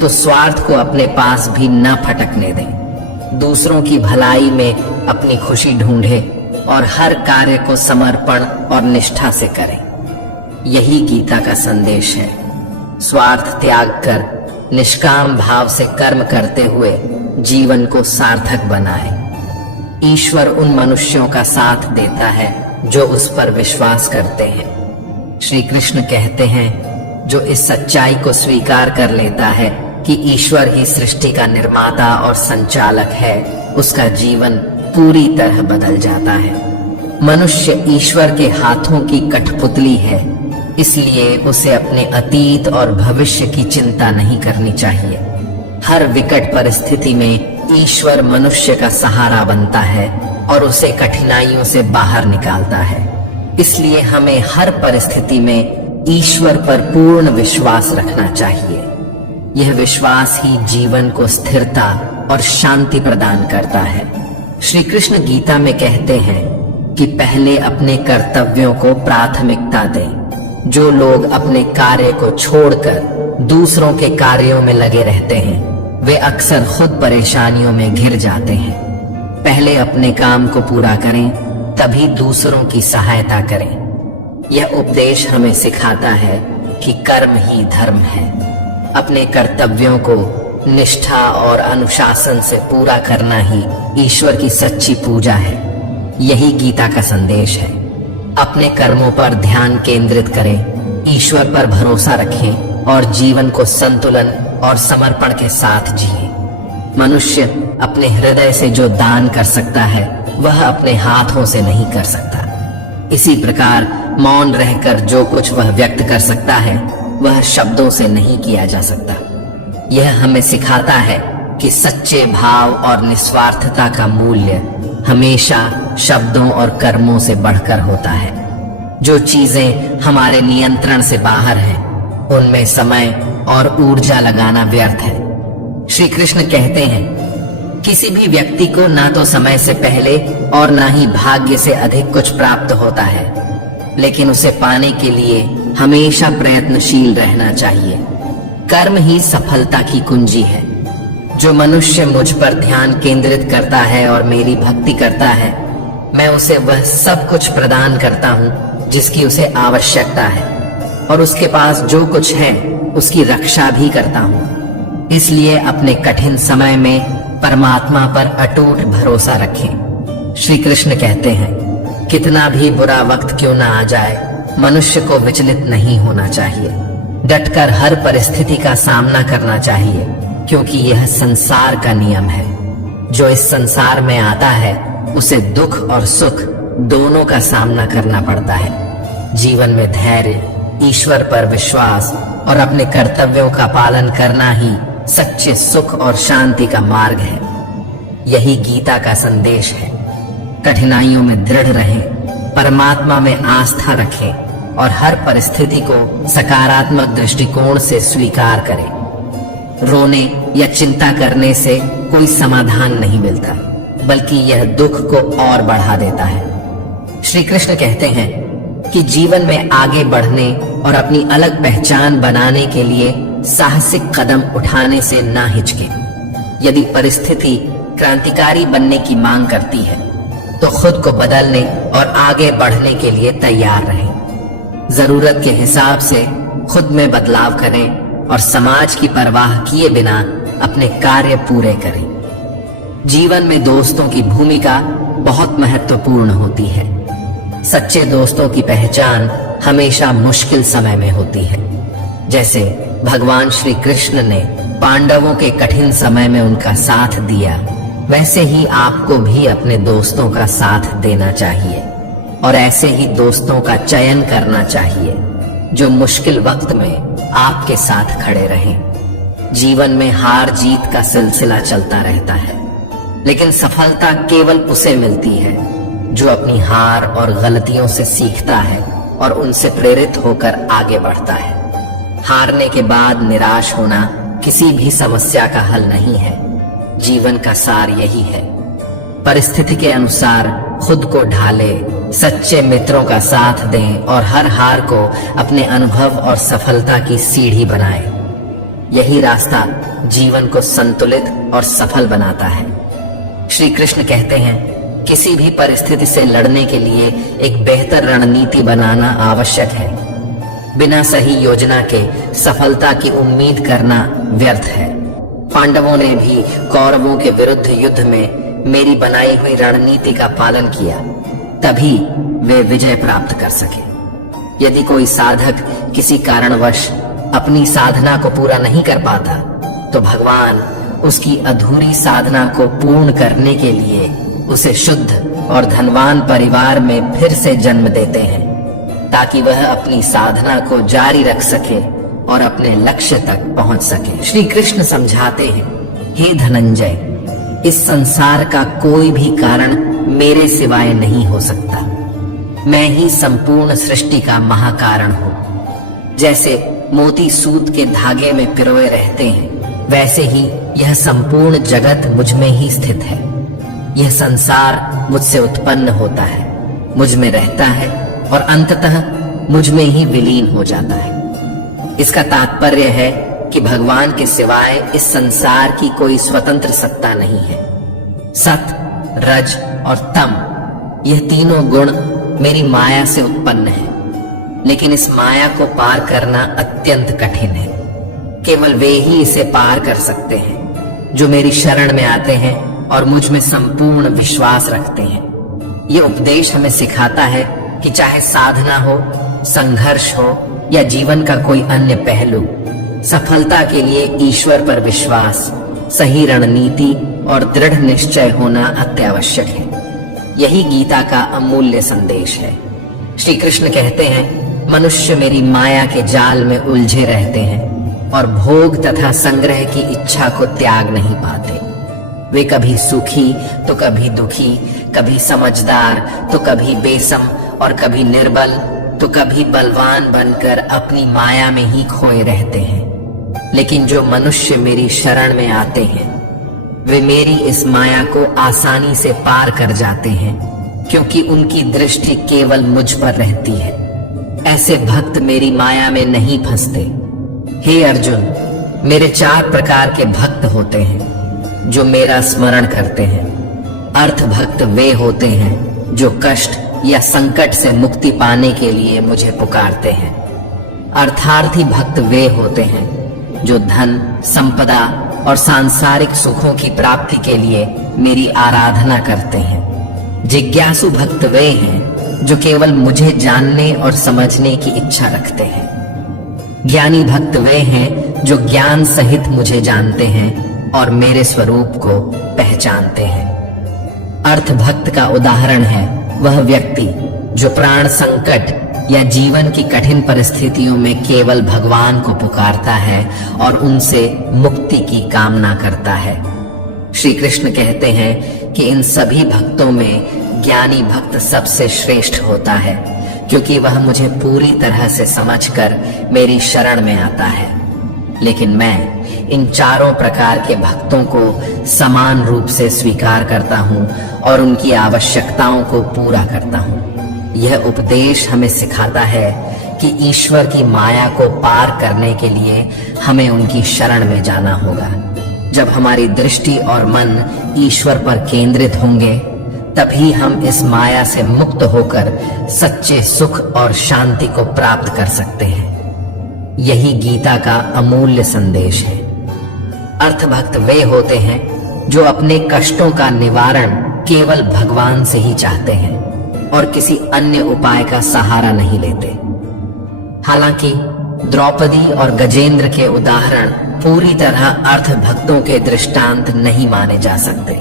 तो स्वार्थ को अपने पास भी न फटकने दें। दूसरों की भलाई में अपनी खुशी ढूंढें और हर कार्य को समर्पण और निष्ठा से करें। यही गीता का संदेश है। स्वार्थ त्याग कर निष्काम भाव से कर्म करते हुए जीवन को सार्थक बनाएं। ईश्वर उन मनुष्यों का साथ देता है जो उस पर विश्वास करते हैं। श्री कृष्ण कहते हैं, जो इस सच्चाई को स्वीकार कर लेता है कि ईश्वर ही सृष्टि का निर्माता और संचालक है, उसका जीवन पूरी तरह बदल जाता है। मनुष्य ईश्वर के हाथों की कठपुतली है, इसलिए उसे अपने अतीत और भविष्य की चिंता नहीं करनी चाहिए। हर विकट परिस्थिति में ईश्वर मनुष्य का सहारा बनता है और उसे कठिनाइयों से बाहर निकालता है। इसलिए हमें हर परिस्थिति में ईश्वर पर पूर्ण विश्वास रखना चाहिए। यह विश्वास ही जीवन को स्थिरता और शांति प्रदान करता है। श्री कृष्ण गीता में कहते हैं कि पहले अपने कर्तव्यों को प्राथमिकता दें। जो लोग अपने कार्य को छोड़कर दूसरों के कार्यों में लगे रहते हैं, वे अक्सर खुद परेशानियों में घिर जाते हैं। पहले अपने काम को पूरा करें, तभी दूसरों की सहायता करें। यह उपदेश हमें सिखाता है कि कर्म ही धर्म है। अपने कर्तव्यों को निष्ठा और अनुशासन से पूरा करना ही ईश्वर की सच्ची पूजा है। यही गीता का संदेश है। अपने कर्मों पर ध्यान केंद्रित करें, ईश्वर पर भरोसा रखें और जीवन को संतुलन और समर्पण के साथ जिए। मनुष्य अपने हृदय से जो दान कर सकता है, वह अपने हाथों से नहीं कर सकता। इसी प्रकार मौन रहकर जो कुछ वह व्यक्त कर सकता है वह शब्दों से नहीं किया जा सकता। यह हमें सिखाता है कि सच्चे भाव और निस्वार्थता का मूल्य हमेशा शब्दों और कर्मों से बढ़कर होता है। जो चीजें हमारे नियंत्रण से बाहर हैं, उनमें समय और ऊर्जा लगाना व्यर्थ है। श्री कृष्ण कहते हैं, किसी भी व्यक्ति को ना तो समय से पहले और ना ही भाग्य से अधिक कुछ प्राप्त होता है, लेकिन उसे पाने के लिए हमेशा प्रयत्नशील रहना चाहिए। कर्म ही सफलता की कुंजी है। जो मनुष्य मुझ पर ध्यान केंद्रित करता है और मेरी भक्ति करता है, मैं उसे वह सब कुछ प्रदान करता हूँ जिसकी उसे आवश्यकता है, और उसके पास जो कुछ है उसकी रक्षा भी करता हूँ। इसलिए अपने कठिन समय में परमात्मा पर अटूट भरोसा रखें। श्री कृष्ण कहते हैं, कितना भी बुरा वक्त क्यों ना आ जाए, मनुष्य को विचलित नहीं होना चाहिए। डटकर हर परिस्थिति का सामना करना चाहिए, क्योंकि यह संसार का नियम है। जो इस संसार में आता है उसे दुख और सुख दोनों का सामना करना पड़ता है। जीवन में धैर्य, ईश्वर पर विश्वास और अपने कर्तव्यों का पालन करना ही सच्चे सुख और शांति का मार्ग है। यही गीता का संदेश है। कठिनाइयों में दृढ़ रहें, परमात्मा में आस्था रखें और हर परिस्थिति को सकारात्मक दृष्टिकोण से स्वीकार करें। रोने या चिंता करने से कोई समाधान नहीं मिलता, बल्कि यह दुख को और बढ़ा देता है। श्री कृष्ण कहते हैं कि जीवन में आगे बढ़ने और अपनी अलग पहचान बनाने के लिए साहसिक कदम उठाने से ना हिचकें। यदि परिस्थिति क्रांतिकारी बनने की मांग करती है, तो खुद को बदलने और आगे बढ़ने के लिए तैयार रहें। जरूरत के हिसाब से खुद में बदलाव करें और समाज की परवाह किए बिना अपने कार्य पूरे करें। जीवन में दोस्तों की भूमिका बहुत महत्वपूर्ण होती है। सच्चे दोस्तों की पहचान हमेशा मुश्किल समय में होती है। जैसे भगवान श्री कृष्ण ने पांडवों के कठिन समय में उनका साथ दिया, वैसे ही आपको भी अपने दोस्तों का साथ देना चाहिए और ऐसे ही दोस्तों का चयन करना चाहिए जो मुश्किल वक्त में आपके साथ खड़े रहें। जीवन में हार जीत का सिलसिला चलता रहता है, लेकिन सफलता केवल उसे मिलती है जो अपनी हार और गलतियों से सीखता है और उनसे प्रेरित होकर आगे बढ़ता है। हारने के बाद निराश होना किसी भी समस्या का हल नहीं है। जीवन का सार यही है, परिस्थिति के अनुसार खुद को ढाले, सच्चे मित्रों का साथ दें और हर हार को अपने अनुभव और सफलता की सीढ़ी बनाएं। यही रास्ता जीवन को संतुलित और सफल बनाता है। श्री कृष्ण कहते हैं, किसी भी परिस्थिति से लड़ने के लिए एक बेहतर रणनीति बनाना आवश्यक है। बिना सही योजना के सफलता की उम्मीद करना व्यर्थ है। पांडवों ने भी कौरवों के विरुद्ध युद्ध में मेरी बनाई हुई रणनीति का पालन किया, तभी वे विजय प्राप्त कर सके। यदि कोई साधक किसी कारणवश अपनी साधना को पूरा नहीं कर पाता, तो भगवान उसकी अधूरी साधना को पूर्ण करने के लिए उसे शुद्ध और धनवान परिवार में फिर से जन्म देते हैं, ताकि वह अपनी साधना को जारी रख सके और अपने लक्ष्य तक पहुंच सके। श्री कृष्ण समझाते हैं, हे धनंजय, इस संसार का कोई भी कारण मेरे सिवाय नहीं हो सकता। मैं ही संपूर्ण सृष्टि का महाकारण हूँ। जैसे मोती सूत के धागे में पिरोए रहते हैं, वैसे ही यह संपूर्ण जगत मुझ में ही स्थित है। यह संसार मुझसे उत्पन्न होता है, मुझ में रहता है और अंततः मुझ में ही विलीन हो जाता है। इसका तात्पर्य है कि भगवान के सिवाय इस संसार की कोई स्वतंत्र सत्ता नहीं है। सत, रज और तम, यह तीनों गुण मेरी माया से उत्पन्न है, लेकिन इस माया को पार करना अत्यंत कठिन है। केवल वे ही इसे पार कर सकते हैं जो मेरी शरण में आते हैं और मुझ में संपूर्ण विश्वास रखते हैं। ये उपदेश हमें सिखाता है कि चाहे साधना हो, संघर्ष हो या जीवन का कोई अन्य पहलू, सफलता के लिए ईश्वर पर विश्वास, सही रणनीति और दृढ़ निश्चय होना अत्यावश्यक है। यही गीता का अमूल्य संदेश है। श्री कृष्ण कहते हैं, मनुष्य मेरी माया के जाल में उलझे रहते हैं और भोग तथा संग्रह की इच्छा को त्याग नहीं पाते। वे कभी सुखी तो कभी दुखी, कभी समझदार तो कभी बेसम और कभी निर्बल तो कभी बलवान बनकर अपनी माया में ही खोए रहते हैं। लेकिन जो मनुष्य मेरी शरण में आते हैं वे मेरी इस माया को आसानी से पार कर जाते हैं, क्योंकि उनकी दृष्टि केवल मुझ पर रहती है। ऐसे भक्त मेरी माया में नहीं फंसते। हे अर्जुन, मेरे 4 प्रकार के भक्त होते हैं जो मेरा स्मरण करते हैं। अर्थ भक्त वे होते हैं जो कष्ट या संकट से मुक्ति पाने के लिए मुझे पुकारते हैं। अर्थार्थी भक्त वे होते हैं जो धन, संपदा और सांसारिक सुखों की प्राप्ति के लिए मेरी आराधना करते हैं। जिज्ञासु भक्त वे हैं जो केवल मुझे जानने और समझने की इच्छा रखते हैं। ज्ञानी भक्त वे हैं जो ज्ञान सहित मुझे जानते हैं और मेरे स्वरूप को पहचानते हैं। अर्थ भक्त का उदाहरण है वह व्यक्ति जो प्राण संकट या जीवन की कठिन परिस्थितियों में केवल भगवान को पुकारता है और उनसे मुक्ति की कामना करता है। श्री कृष्ण कहते हैं कि इन सभी भक्तों में ज्ञानी भक्त सबसे श्रेष्ठ होता है, क्योंकि वह मुझे पूरी तरह से समझकर मेरी शरण में आता है। लेकिन मैं इन 4 प्रकार के भक्तों को समान रूप से स्वीकार करता हूँ और उनकी आवश्यकताओं को पूरा करता हूँ। यह उपदेश हमें सिखाता है कि ईश्वर की माया को पार करने के लिए हमें उनकी शरण में जाना होगा। जब हमारी दृष्टि और मन ईश्वर पर केंद्रित होंगे तभी हम इस माया से मुक्त होकर सच्चे सुख और शांति को प्राप्त कर सकते हैं। यही गीता का अमूल्य संदेश है। अर्थभक्त वे होते हैं जो अपने कष्टों का निवारण केवल भगवान से ही चाहते हैं और किसी अन्य उपाय का सहारा नहीं लेते। हालांकि द्रौपदी और गजेंद्र के उदाहरण पूरी तरह अर्थ भक्तों के दृष्टांत नहीं माने जा सकते,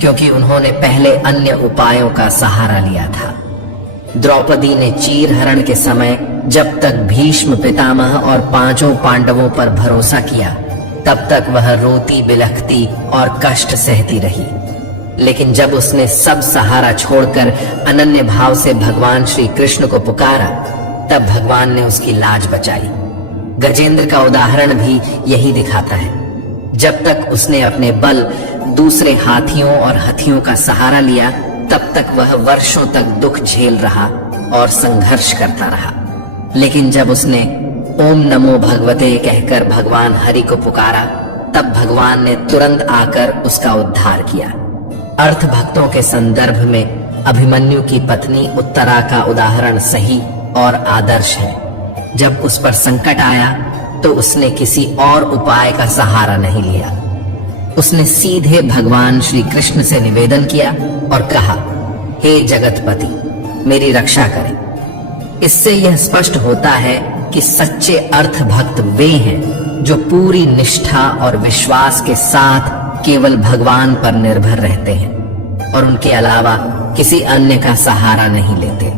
क्योंकि उन्होंने पहले अन्य उपायों का सहारा लिया था। द्रौपदी ने चीरहरण के समय जब तक भीष्म पितामह और 5 पांडवों पर भरोसा किया तब तक वह रोती बिलखती और कष्ट सहती रही। लेकिन जब उसने सब सहारा छोड़कर अनन्य भाव से भगवान श्री कृष्ण को पुकारा तब भगवान ने उसकी लाज बचाई। गजेंद्र का उदाहरण भी यही दिखाता है। जब तक उसने अपने बल दूसरे हाथियों और हथियों का सहारा लिया तब तक वह वर्षों तक दुख झेल रहा और संघर्ष करता रहा। लेकिन जब उसने ओम नमो भगवते कहकर भगवान हरि को पुकारा तब भगवान ने तुरंत आकर उसका उद्धार किया। अर्थ भक्तों के संदर्भ में अभिमन्यु की पत्नी उत्तरा का उदाहरण सही और आदर्श है। जब उस पर संकट आया तो उसने किसी और उपाय का सहारा नहीं लिया। उसने सीधे भगवान श्री कृष्ण से निवेदन किया और कहा, हे जगतपति, मेरी रक्षा करें। इससे यह स्पष्ट होता है कि सच्चे अर्थ भक्त वे हैं जो पूरी निष्ठा और विश्वास के साथ केवल भगवान पर निर्भर रहते हैं और उनके अलावा किसी अन्य का सहारा नहीं लेते।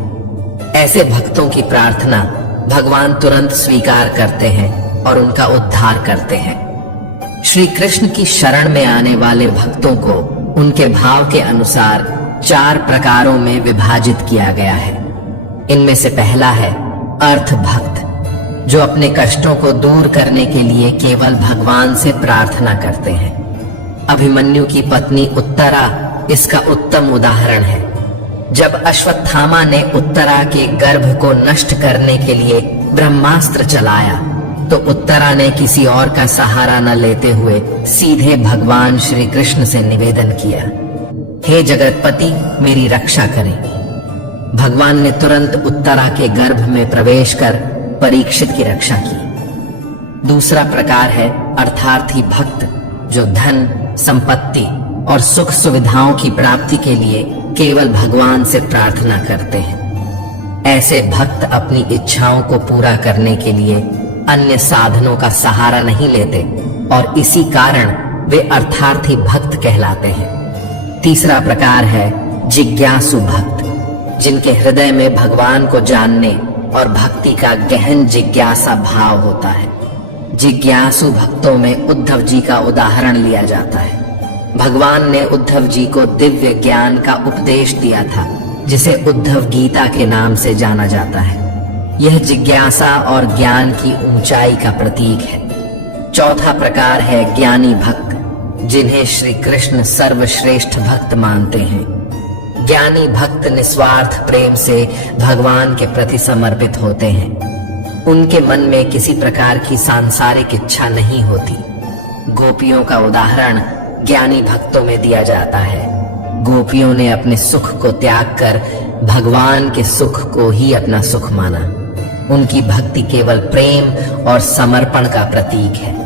ऐसे भक्तों की प्रार्थना भगवान तुरंत स्वीकार करते हैं और उनका उद्धार करते हैं। श्री कृष्ण की शरण में आने वाले भक्तों को उनके भाव के अनुसार 4 प्रकारों में विभाजित किया गया है। इनमें से पहला है अर्थ भक्त, जो अपने कष्टों को दूर करने के लिए केवल भगवान से प्रार्थना करते हैं। अभिमन्यु की पत्नी उत्तरा इसका उत्तम उदाहरण है। जब अश्वत्थामा ने उत्तरा के गर्भ को नष्ट करने के लिए ब्रह्मास्त्र चलाया तो उत्तरा ने किसी और का सहारा न लेते हुए सीधे भगवान श्री कृष्ण से निवेदन किया, हे जगतपति, मेरी रक्षा करें। भगवान ने तुरंत उत्तरा के गर्भ में प्रवेश कर परीक्षित की रक्षा की। दूसरा प्रकार है अर्थार्थी भक्त, जो धन, संपत्ति और सुख सुविधाओं की प्राप्ति के लिए केवल भगवान से प्रार्थना करते हैं। ऐसे भक्त अपनी इच्छाओं को पूरा करने के लिए अन्य साधनों का सहारा नहीं लेते और इसी कारण वे अर्थार्थी भक्त कहलाते हैं। तीसरा प्रकार है जिज्ञासु भक्त, जिनके हृदय में भगवान को जानने और भक्ति का गहन जिज्ञासा भाव होता है। जिज्ञासु भक्तों में उद्धव जी का उदाहरण लिया जाता है। भगवान ने उद्धव जी को दिव्य ज्ञान का उपदेश दिया था, जिसे उद्धव गीता के नाम से जाना जाता है। यह जिज्ञासा और ज्ञान की ऊंचाई का प्रतीक है। चौथा प्रकार है ज्ञानी भक्त, जिन्हें श्री कृष्ण सर्वश्रेष्ठ भक्त मानते हैं। ज्ञानी भक्त निस्वार्थ प्रेम से भगवान के प्रति समर्पित होते हैं। उनके मन में किसी प्रकार की सांसारिक इच्छा नहीं होती। गोपियों का उदाहरण ज्ञानी भक्तों में दिया जाता है। गोपियों ने अपने सुख को त्याग कर भगवान के सुख को ही अपना सुख माना। उनकी भक्ति केवल प्रेम और समर्पण का प्रतीक है।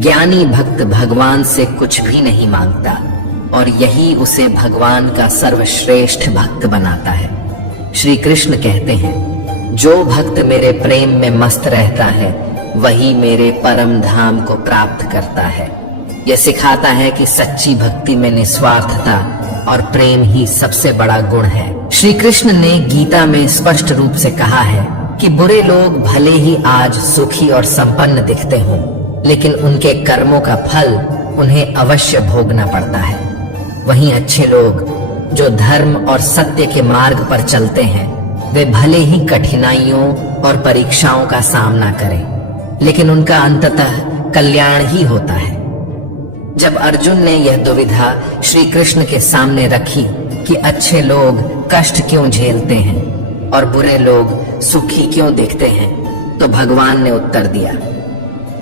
ज्ञानी भक्त भगवान से कुछ भी नहीं मांगता और यही उसे भगवान का सर्वश्रेष्ठ भक्त बनाता है। श्री कृष्ण कहते हैं, जो भक्त मेरे प्रेम में मस्त रहता है वही मेरे परम धाम को प्राप्त करता है। यह सिखाता है कि सच्ची भक्ति में निस्वार्थता और प्रेम ही सबसे बड़ा गुण है। श्री कृष्ण ने गीता में स्पष्ट रूप से कहा है कि बुरे लोग भले ही आज सुखी और संपन्न दिखते हों, लेकिन उनके कर्मों का फल उन्हें अवश्य भोगना पड़ता है। वहीं अच्छे लोग जो धर्म और सत्य के मार्ग पर चलते हैं, वे भले ही कठिनाइयों और परीक्षाओं का सामना करें, लेकिन उनका अंततः कल्याण ही होता है। जब अर्जुन ने यह दुविधा श्री कृष्ण के सामने रखी कि अच्छे लोग कष्ट क्यों झेलते हैं और बुरे लोग सुखी क्यों दिखते हैं, तो भगवान ने उत्तर दिया,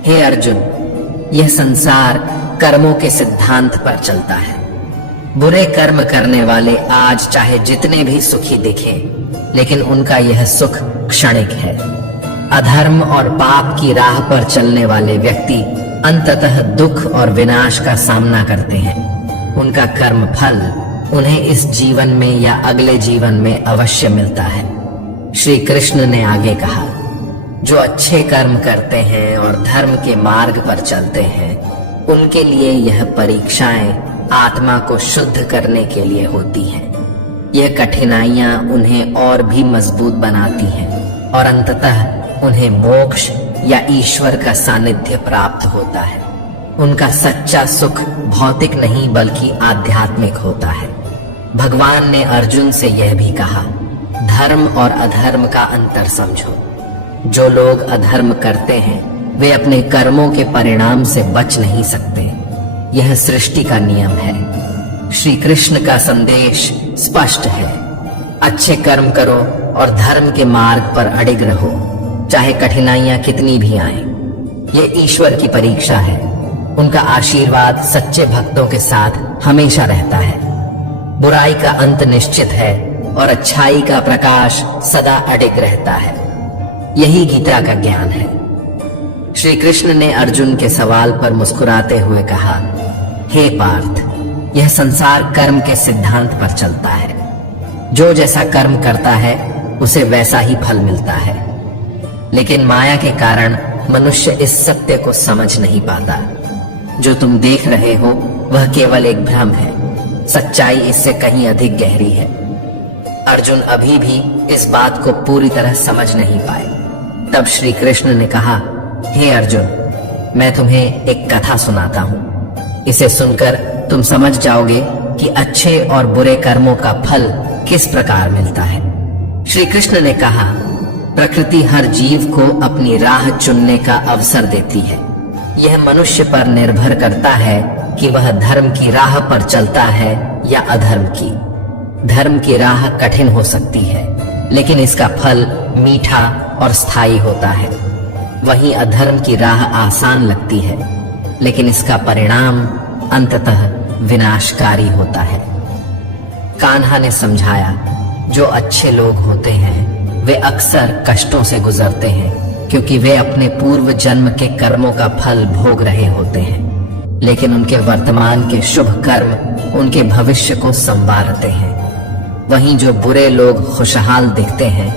हे अर्जुन, यह संसार कर्मों के सिद्धांत पर चलता है। बुरे कर्म करने वाले आज चाहे जितने भी सुखी दिखें, लेकिन उनका यह सुख क्षणिक है। अधर्म और पाप की राह पर चलने वाले व्यक्ति अंततः दुख और विनाश का सामना करते हैं। उनका कर्म फल उन्हें इस जीवन में या अगले जीवन में अवश्य मिलता है। श्री कृष्ण ने आगे कहा, जो अच्छे कर्म करते हैं और धर्म के मार्ग पर चलते हैं, उनके लिए यह परीक्षाएं आत्मा को शुद्ध करने के लिए होती हैं। यह कठिनाइयां उन्हें और भी मजबूत बनाती हैं और अंततः उन्हें मोक्ष या ईश्वर का सानिध्य प्राप्त होता है। उनका सच्चा सुख भौतिक नहीं बल्कि आध्यात्मिक होता है। भगवान ने अर्जुन से यह भी कहा, धर्म और अधर्म का अंतर समझो। जो लोग अधर्म करते हैं वे अपने कर्मों के परिणाम से बच नहीं सकते। यह सृष्टि का नियम है। श्री कृष्ण का संदेश स्पष्ट है, अच्छे कर्म करो और धर्म के मार्ग पर अडिग रहो, चाहे कठिनाइयां कितनी भी आएं। ये ईश्वर की परीक्षा है। उनका आशीर्वाद सच्चे भक्तों के साथ हमेशा रहता है। बुराई का अंत निश्चित है और अच्छाई का प्रकाश सदा अडिग रहता है। यही गीता का ज्ञान है। श्री कृष्ण ने अर्जुन के सवाल पर मुस्कुराते हुए कहा, हे पार्थ, यह संसार कर्म के सिद्धांत पर चलता है। जो जैसा कर्म करता है उसे वैसा ही फल मिलता है, लेकिन माया के कारण मनुष्य इस सत्य को समझ नहीं पाता। जो तुम देख रहे हो वह केवल एक भ्रम है। सच्चाई इससे कहीं अधिक गहरी है। अर्जुन अभी भी इस बात को पूरी तरह समझ नहीं पाए। तब श्री कृष्ण ने कहा, हे अर्जुन, मैं तुम्हें एक कथा सुनाता हूँ। इसे सुनकर तुम समझ जाओगे कि अच्छे और बुरे कर्मों का फल किस प्रकार मिलता है। श्री कृष्ण ने कहा, प्रकृति हर जीव को अपनी राह चुनने का अवसर देती है। यह मनुष्य पर निर्भर करता है कि वह धर्म की राह पर चलता है या अधर्म की। धर्म की राह कठिन हो सकती है, लेकिन इसका फल मीठा और स्थायी होता है। वहीं अधर्म की राह आसान लगती है, लेकिन इसका परिणाम अंततः विनाशकारी होता है। कान्हा ने समझाया, जो अच्छे लोग होते हैं वे अक्सर कष्टों से गुजरते हैं, क्योंकि वे अपने पूर्व जन्म के कर्मों का फल भोग रहे होते हैं, लेकिन उनके वर्तमान के शुभ कर्म उनके भविष्य को संवारते हैं। वहीं जो बुरे लोग खुशहाल दिखते हैं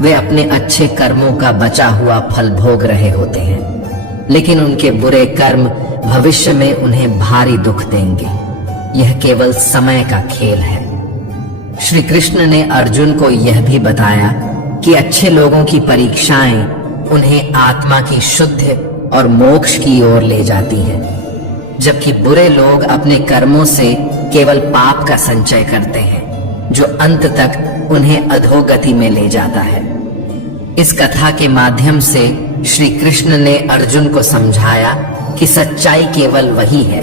वे अपने अच्छे कर्मों का बचा हुआ फल भोग रहे होते हैं, लेकिन उनके बुरे कर्म भविष्य में उन्हें भारी दुख देंगे। यह केवल समय का खेल है। श्री कृष्ण ने अर्जुन को यह भी बताया कि अच्छे लोगों की परीक्षाएं उन्हें आत्मा की शुद्ध और मोक्ष की ओर ले जाती है, जबकि बुरे लोग अपने कर्मों से केवल पाप का संचय करते हैं, जो अंत तक उन्हें अधोगति में ले जाता है। इस कथा के माध्यम से श्री कृष्ण ने अर्जुन को समझाया कि सच्चाई केवल वही है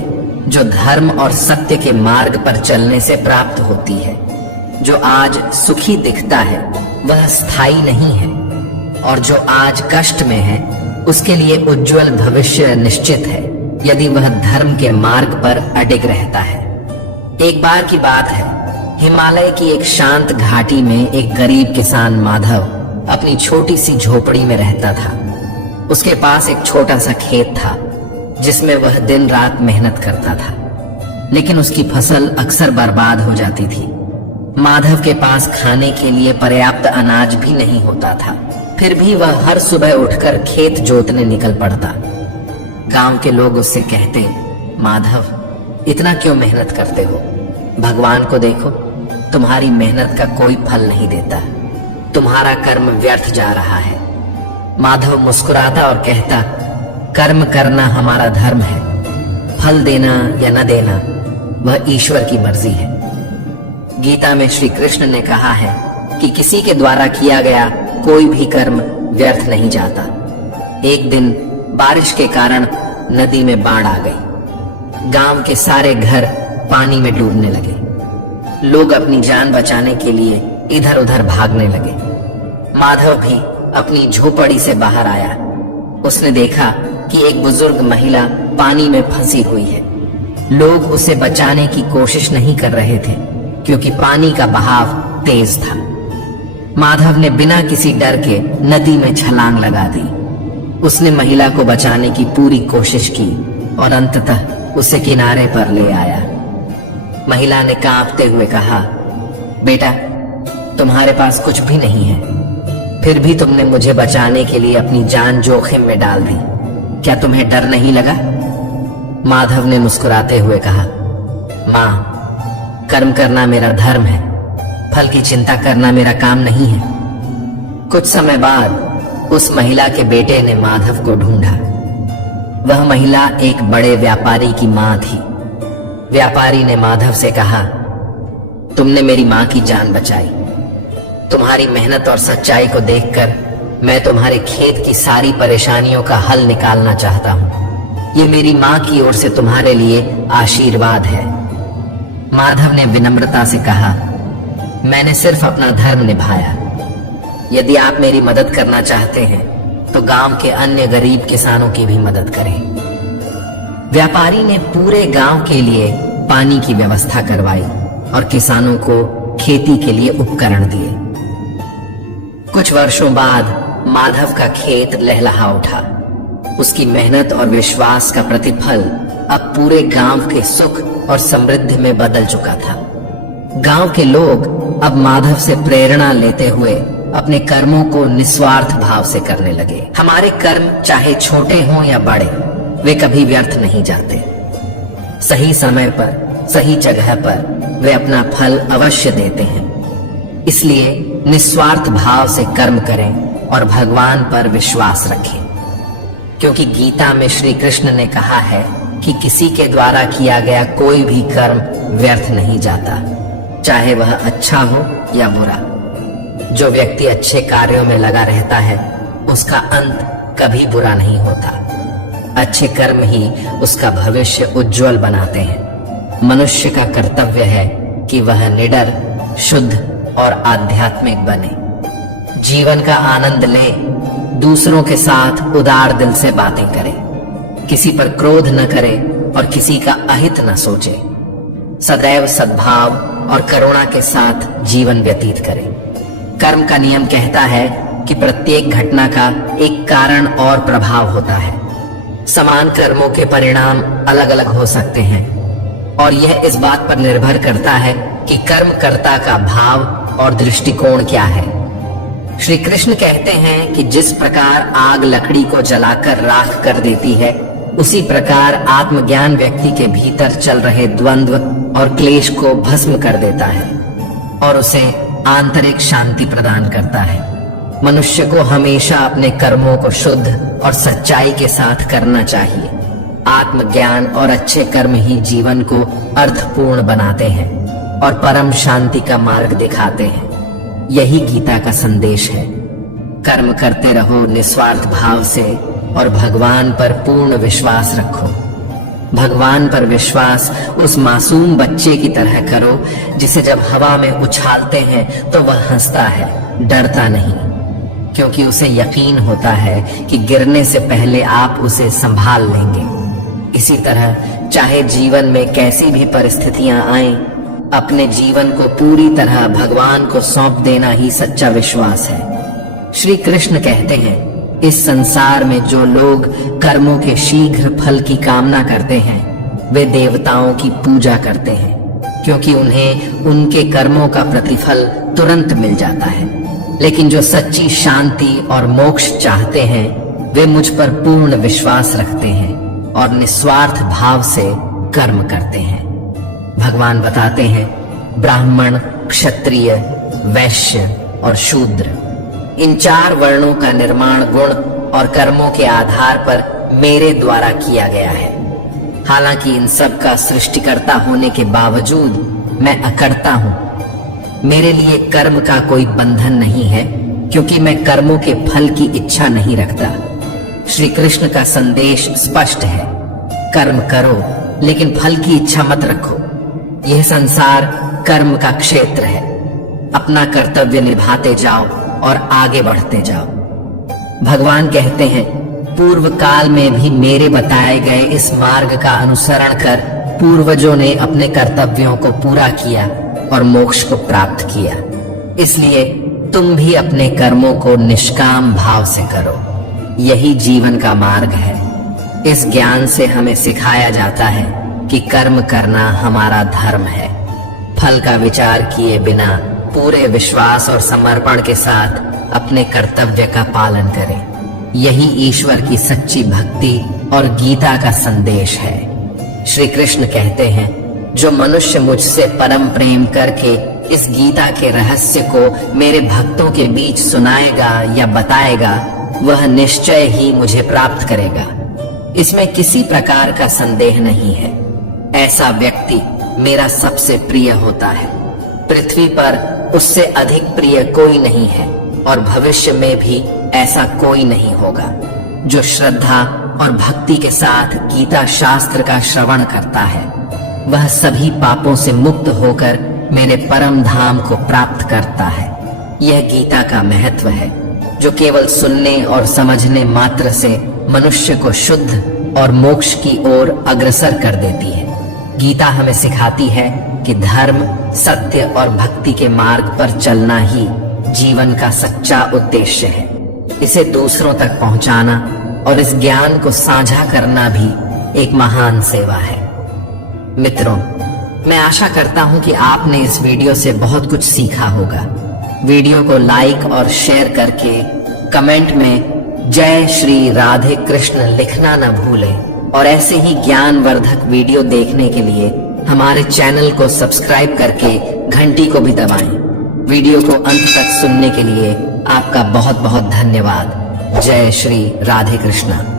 जो धर्म और सत्य के मार्ग पर चलने से प्राप्त होती है। जो आज सुखी दिखता है वह स्थायी नहीं है, और जो आज कष्ट में है उसके लिए उज्जवल भविष्य निश्चित है यदि वह धर्म के मार्ग पर अडिग रहता है। एक बार की बात है, हिमालय की एक शांत घाटी में एक गरीब किसान माधव अपनी छोटी सी झोपड़ी में रहता था। उसके पास एक छोटा सा खेत था जिसमें वह दिन रात मेहनत करता था, लेकिन उसकी फसल अक्सर बर्बाद हो जाती थी। माधव के पास खाने के लिए पर्याप्त अनाज भी नहीं होता था, फिर भी वह हर सुबह उठकर खेत जोतने निकल पड़ता। गांव के लोग उससे कहते, माधव इतना क्यों मेहनत करते हो? भगवान को देखो, तुम्हारी मेहनत का कोई फल नहीं देता, तुम्हारा कर्म व्यर्थ जा रहा है। माधव मुस्कुराता और कहता, कर्म करना हमारा धर्म है, फल देना या न देना वह ईश्वर की मर्जी है। गीता में श्री कृष्ण ने कहा है कि किसी के द्वारा किया गया कोई भी कर्म व्यर्थ नहीं जाता। एक दिन बारिश के कारण नदी में बाढ़ आ गई। गांव के सारे घर पानी में डूबने लगे। लोग अपनी जान बचाने के लिए इधर उधर भागने लगे। माधव भी अपनी झोपड़ी से बाहर आया। उसने देखा कि एक बुजुर्ग महिला पानी में फंसी हुई है। लोग उसे बचाने की कोशिश नहीं कर रहे थे क्योंकि पानी का बहाव तेज था। माधव ने बिना किसी डर के नदी में छलांग लगा दी। उसने महिला को बचाने की पूरी कोशिश की और अंततः उसे किनारे पर ले आया। महिला ने कांपते हुए कहा, बेटा तुम्हारे पास कुछ भी नहीं है, फिर भी तुमने मुझे बचाने के लिए अपनी जान जोखिम में डाल दी, क्या तुम्हें डर नहीं लगा? माधव ने मुस्कुराते हुए कहा, मां, कर्म करना मेरा धर्म है, फल की चिंता करना मेरा काम नहीं है। कुछ समय बाद उस महिला के बेटे ने माधव को ढूंढा। वह महिला एक बड़े व्यापारी की मां थी। व्यापारी ने माधव से कहा, तुमने मेरी मां की जान बचाई। तुम्हारी मेहनत और सच्चाई को देखकर मैं तुम्हारे खेत की सारी परेशानियों का हल निकालना चाहता हूं। ये मेरी मां की ओर से तुम्हारे लिए आशीर्वाद है। माधव ने विनम्रता से कहा, मैंने सिर्फ अपना धर्म निभाया। यदि आप मेरी मदद करना चाहते हैं तो गांव के अन्य गरीब किसानों की भी मदद करें। व्यापारी ने पूरे गांव के लिए पानी की व्यवस्था करवाई और किसानों को खेती के लिए उपकरण दिए। कुछ वर्षों बाद माधव का खेत लहलहा उठा। उसकी मेहनत और विश्वास का प्रतिफल अब पूरे गांव के सुख और समृद्धि में बदल चुका था। गांव के लोग अब माधव से प्रेरणा लेते हुए अपने कर्मों को निस्वार्थ भाव से करने लगे। हमारे कर्म चाहे छोटे हों या बड़े, वे कभी व्यर्थ नहीं जाते। सही समय पर, सही जगह पर वे अपना फल अवश्य देते हैं। इसलिए निस्वार्थ भाव से कर्म करें और भगवान पर विश्वास रखें, क्योंकि गीता में श्री कृष्ण ने कहा है कि किसी के द्वारा किया गया कोई भी कर्म व्यर्थ नहीं जाता, चाहे वह अच्छा हो या बुरा। जो व्यक्ति अच्छे कार्यों में लगा रहता है उसका अंत कभी बुरा नहीं होता। अच्छे कर्म ही उसका भविष्य उज्जवल बनाते हैं। मनुष्य का कर्तव्य है कि वह निडर, शुद्ध और आध्यात्मिक बने, जीवन का आनंद ले, दूसरों के साथ उदार दिल से बातें करे, किसी पर क्रोध न करे और किसी का अहित न सोचे, सदैव सद्भाव और करुणा के साथ जीवन व्यतीत करे। कर्म का नियम कहता है कि प्रत्येक घटना का एक कारण और प्रभाव होता है। समान कर्मों के परिणाम अलग अलग हो सकते हैं और यह इस बात पर निर्भर करता है कि कर्मकर्ता का भाव और दृष्टिकोण क्या है। श्री कृष्ण कहते हैं कि जिस प्रकार आग लकड़ी को जलाकर राख कर देती है, उसी प्रकार आत्मज्ञान व्यक्ति के भीतर चल रहे द्वंद्व और क्लेश को भस्म कर देता है। और उसे आंतरिक शांति प्रदान करता है। मनुष्य को हमेशा अपने कर्मों को शुद्ध और सच्चाई के साथ करना चाहिए। आत्मज्ञान और अच्छे कर्म ही जीवन को अर्थपूर्ण बनाते हैं और परम शांति का मार्ग दिखाते हैं। यही गीता का संदेश है। कर्म करते रहो निस्वार्थ भाव से और भगवान पर पूर्ण विश्वास रखो। भगवान पर विश्वास उस मासूम बच्चे की तरह करो जिसे जब हवा में उछालते हैं तो वह हंसता है, डरता नहीं, क्योंकि उसे यकीन होता है कि गिरने से पहले आप उसे संभाल लेंगे। इसी तरह चाहे जीवन में कैसी भी परिस्थितियां आएं, अपने जीवन को पूरी तरह भगवान को सौंप देना ही सच्चा विश्वास है। श्री कृष्ण कहते हैं, इस संसार में जो लोग कर्मों के शीघ्र फल की कामना करते हैं वे देवताओं की पूजा करते हैं, क्योंकि उन्हें उनके कर्मों का प्रतिफल तुरंत मिल जाता है। लेकिन जो सच्ची शांति और मोक्ष चाहते हैं वे मुझ पर पूर्ण विश्वास रखते हैं और निस्वार्थ भाव से कर्म करते हैं। भगवान बताते हैं, ब्राह्मण, क्षत्रिय, वैश्य और शूद्र, इन 4 वर्णों का निर्माण गुण और कर्मों के आधार पर मेरे द्वारा किया गया है। हालांकि इन सब का सृष्टिकर्ता होने के बावजूद मैं अकर्ता हूं। मेरे लिए कर्म का कोई बंधन नहीं है, क्योंकि मैं कर्मों के फल की इच्छा नहीं रखता। श्री कृष्ण का संदेश स्पष्ट है, कर्म करो लेकिन फल की इच्छा मत रखो। यह संसार कर्म का क्षेत्र है। अपना कर्तव्य निभाते जाओ और आगे बढ़ते जाओ। भगवान कहते हैं, पूर्व काल में भी मेरे बताए गए इस मार्ग का अनुसरण कर पूर्वजों ने अपने कर्तव्यों को पूरा किया और मोक्ष को प्राप्त किया। इसलिए तुम भी अपने कर्मों को निष्काम भाव से करो। यही जीवन का मार्ग है। इस ज्ञान से हमें सिखाया जाता है कि कर्म करना हमारा धर्म है। फल का विचार किए बिना पूरे विश्वास और समर्पण के साथ अपने कर्तव्य का पालन करें। यही ईश्वर की सच्ची भक्ति और गीता का संदेश है। श्री कृष्ण कहते हैं, जो मनुष्य मुझसे परम प्रेम करके इस गीता के रहस्य को मेरे भक्तों के बीच सुनाएगा या बताएगा, वह निश्चय ही मुझे प्राप्त करेगा। इसमें किसी प्रकार का संदेह नहीं है। ऐसा व्यक्ति मेरा सबसे प्रिय होता है। पृथ्वी पर उससे अधिक प्रिय कोई नहीं है और भविष्य में भी ऐसा कोई नहीं होगा। जो श्रद्धा और भक्ति के साथ गीता शास्त्र का श्रवण करता है वह सभी पापों से मुक्त होकर मेरे परम धाम को प्राप्त करता है। यह गीता का महत्व है, जो केवल सुनने और समझने मात्र से मनुष्य को शुद्ध और मोक्ष की ओर अग्रसर कर देती है। गीता हमें सिखाती है कि धर्म, सत्य और भक्ति के मार्ग पर चलना ही जीवन का सच्चा उद्देश्य है। इसे दूसरों तक पहुंचाना और इस ज्ञान को साझा करना भी एक महान सेवा है। मित्रों, मैं आशा करता हूं कि आपने इस वीडियो से बहुत कुछ सीखा होगा। वीडियो को लाइक और शेयर करके कमेंट में जय श्री राधे कृष्ण लिखना न भूलें और ऐसे ही ज्ञानवर्धक वीडियो देखने के लिए हमारे चैनल को सब्सक्राइब करके घंटी को भी दबाएं। वीडियो को अंत तक सुनने के लिए आपका बहुत बहुत धन्यवाद। जय श्री राधे कृष्ण।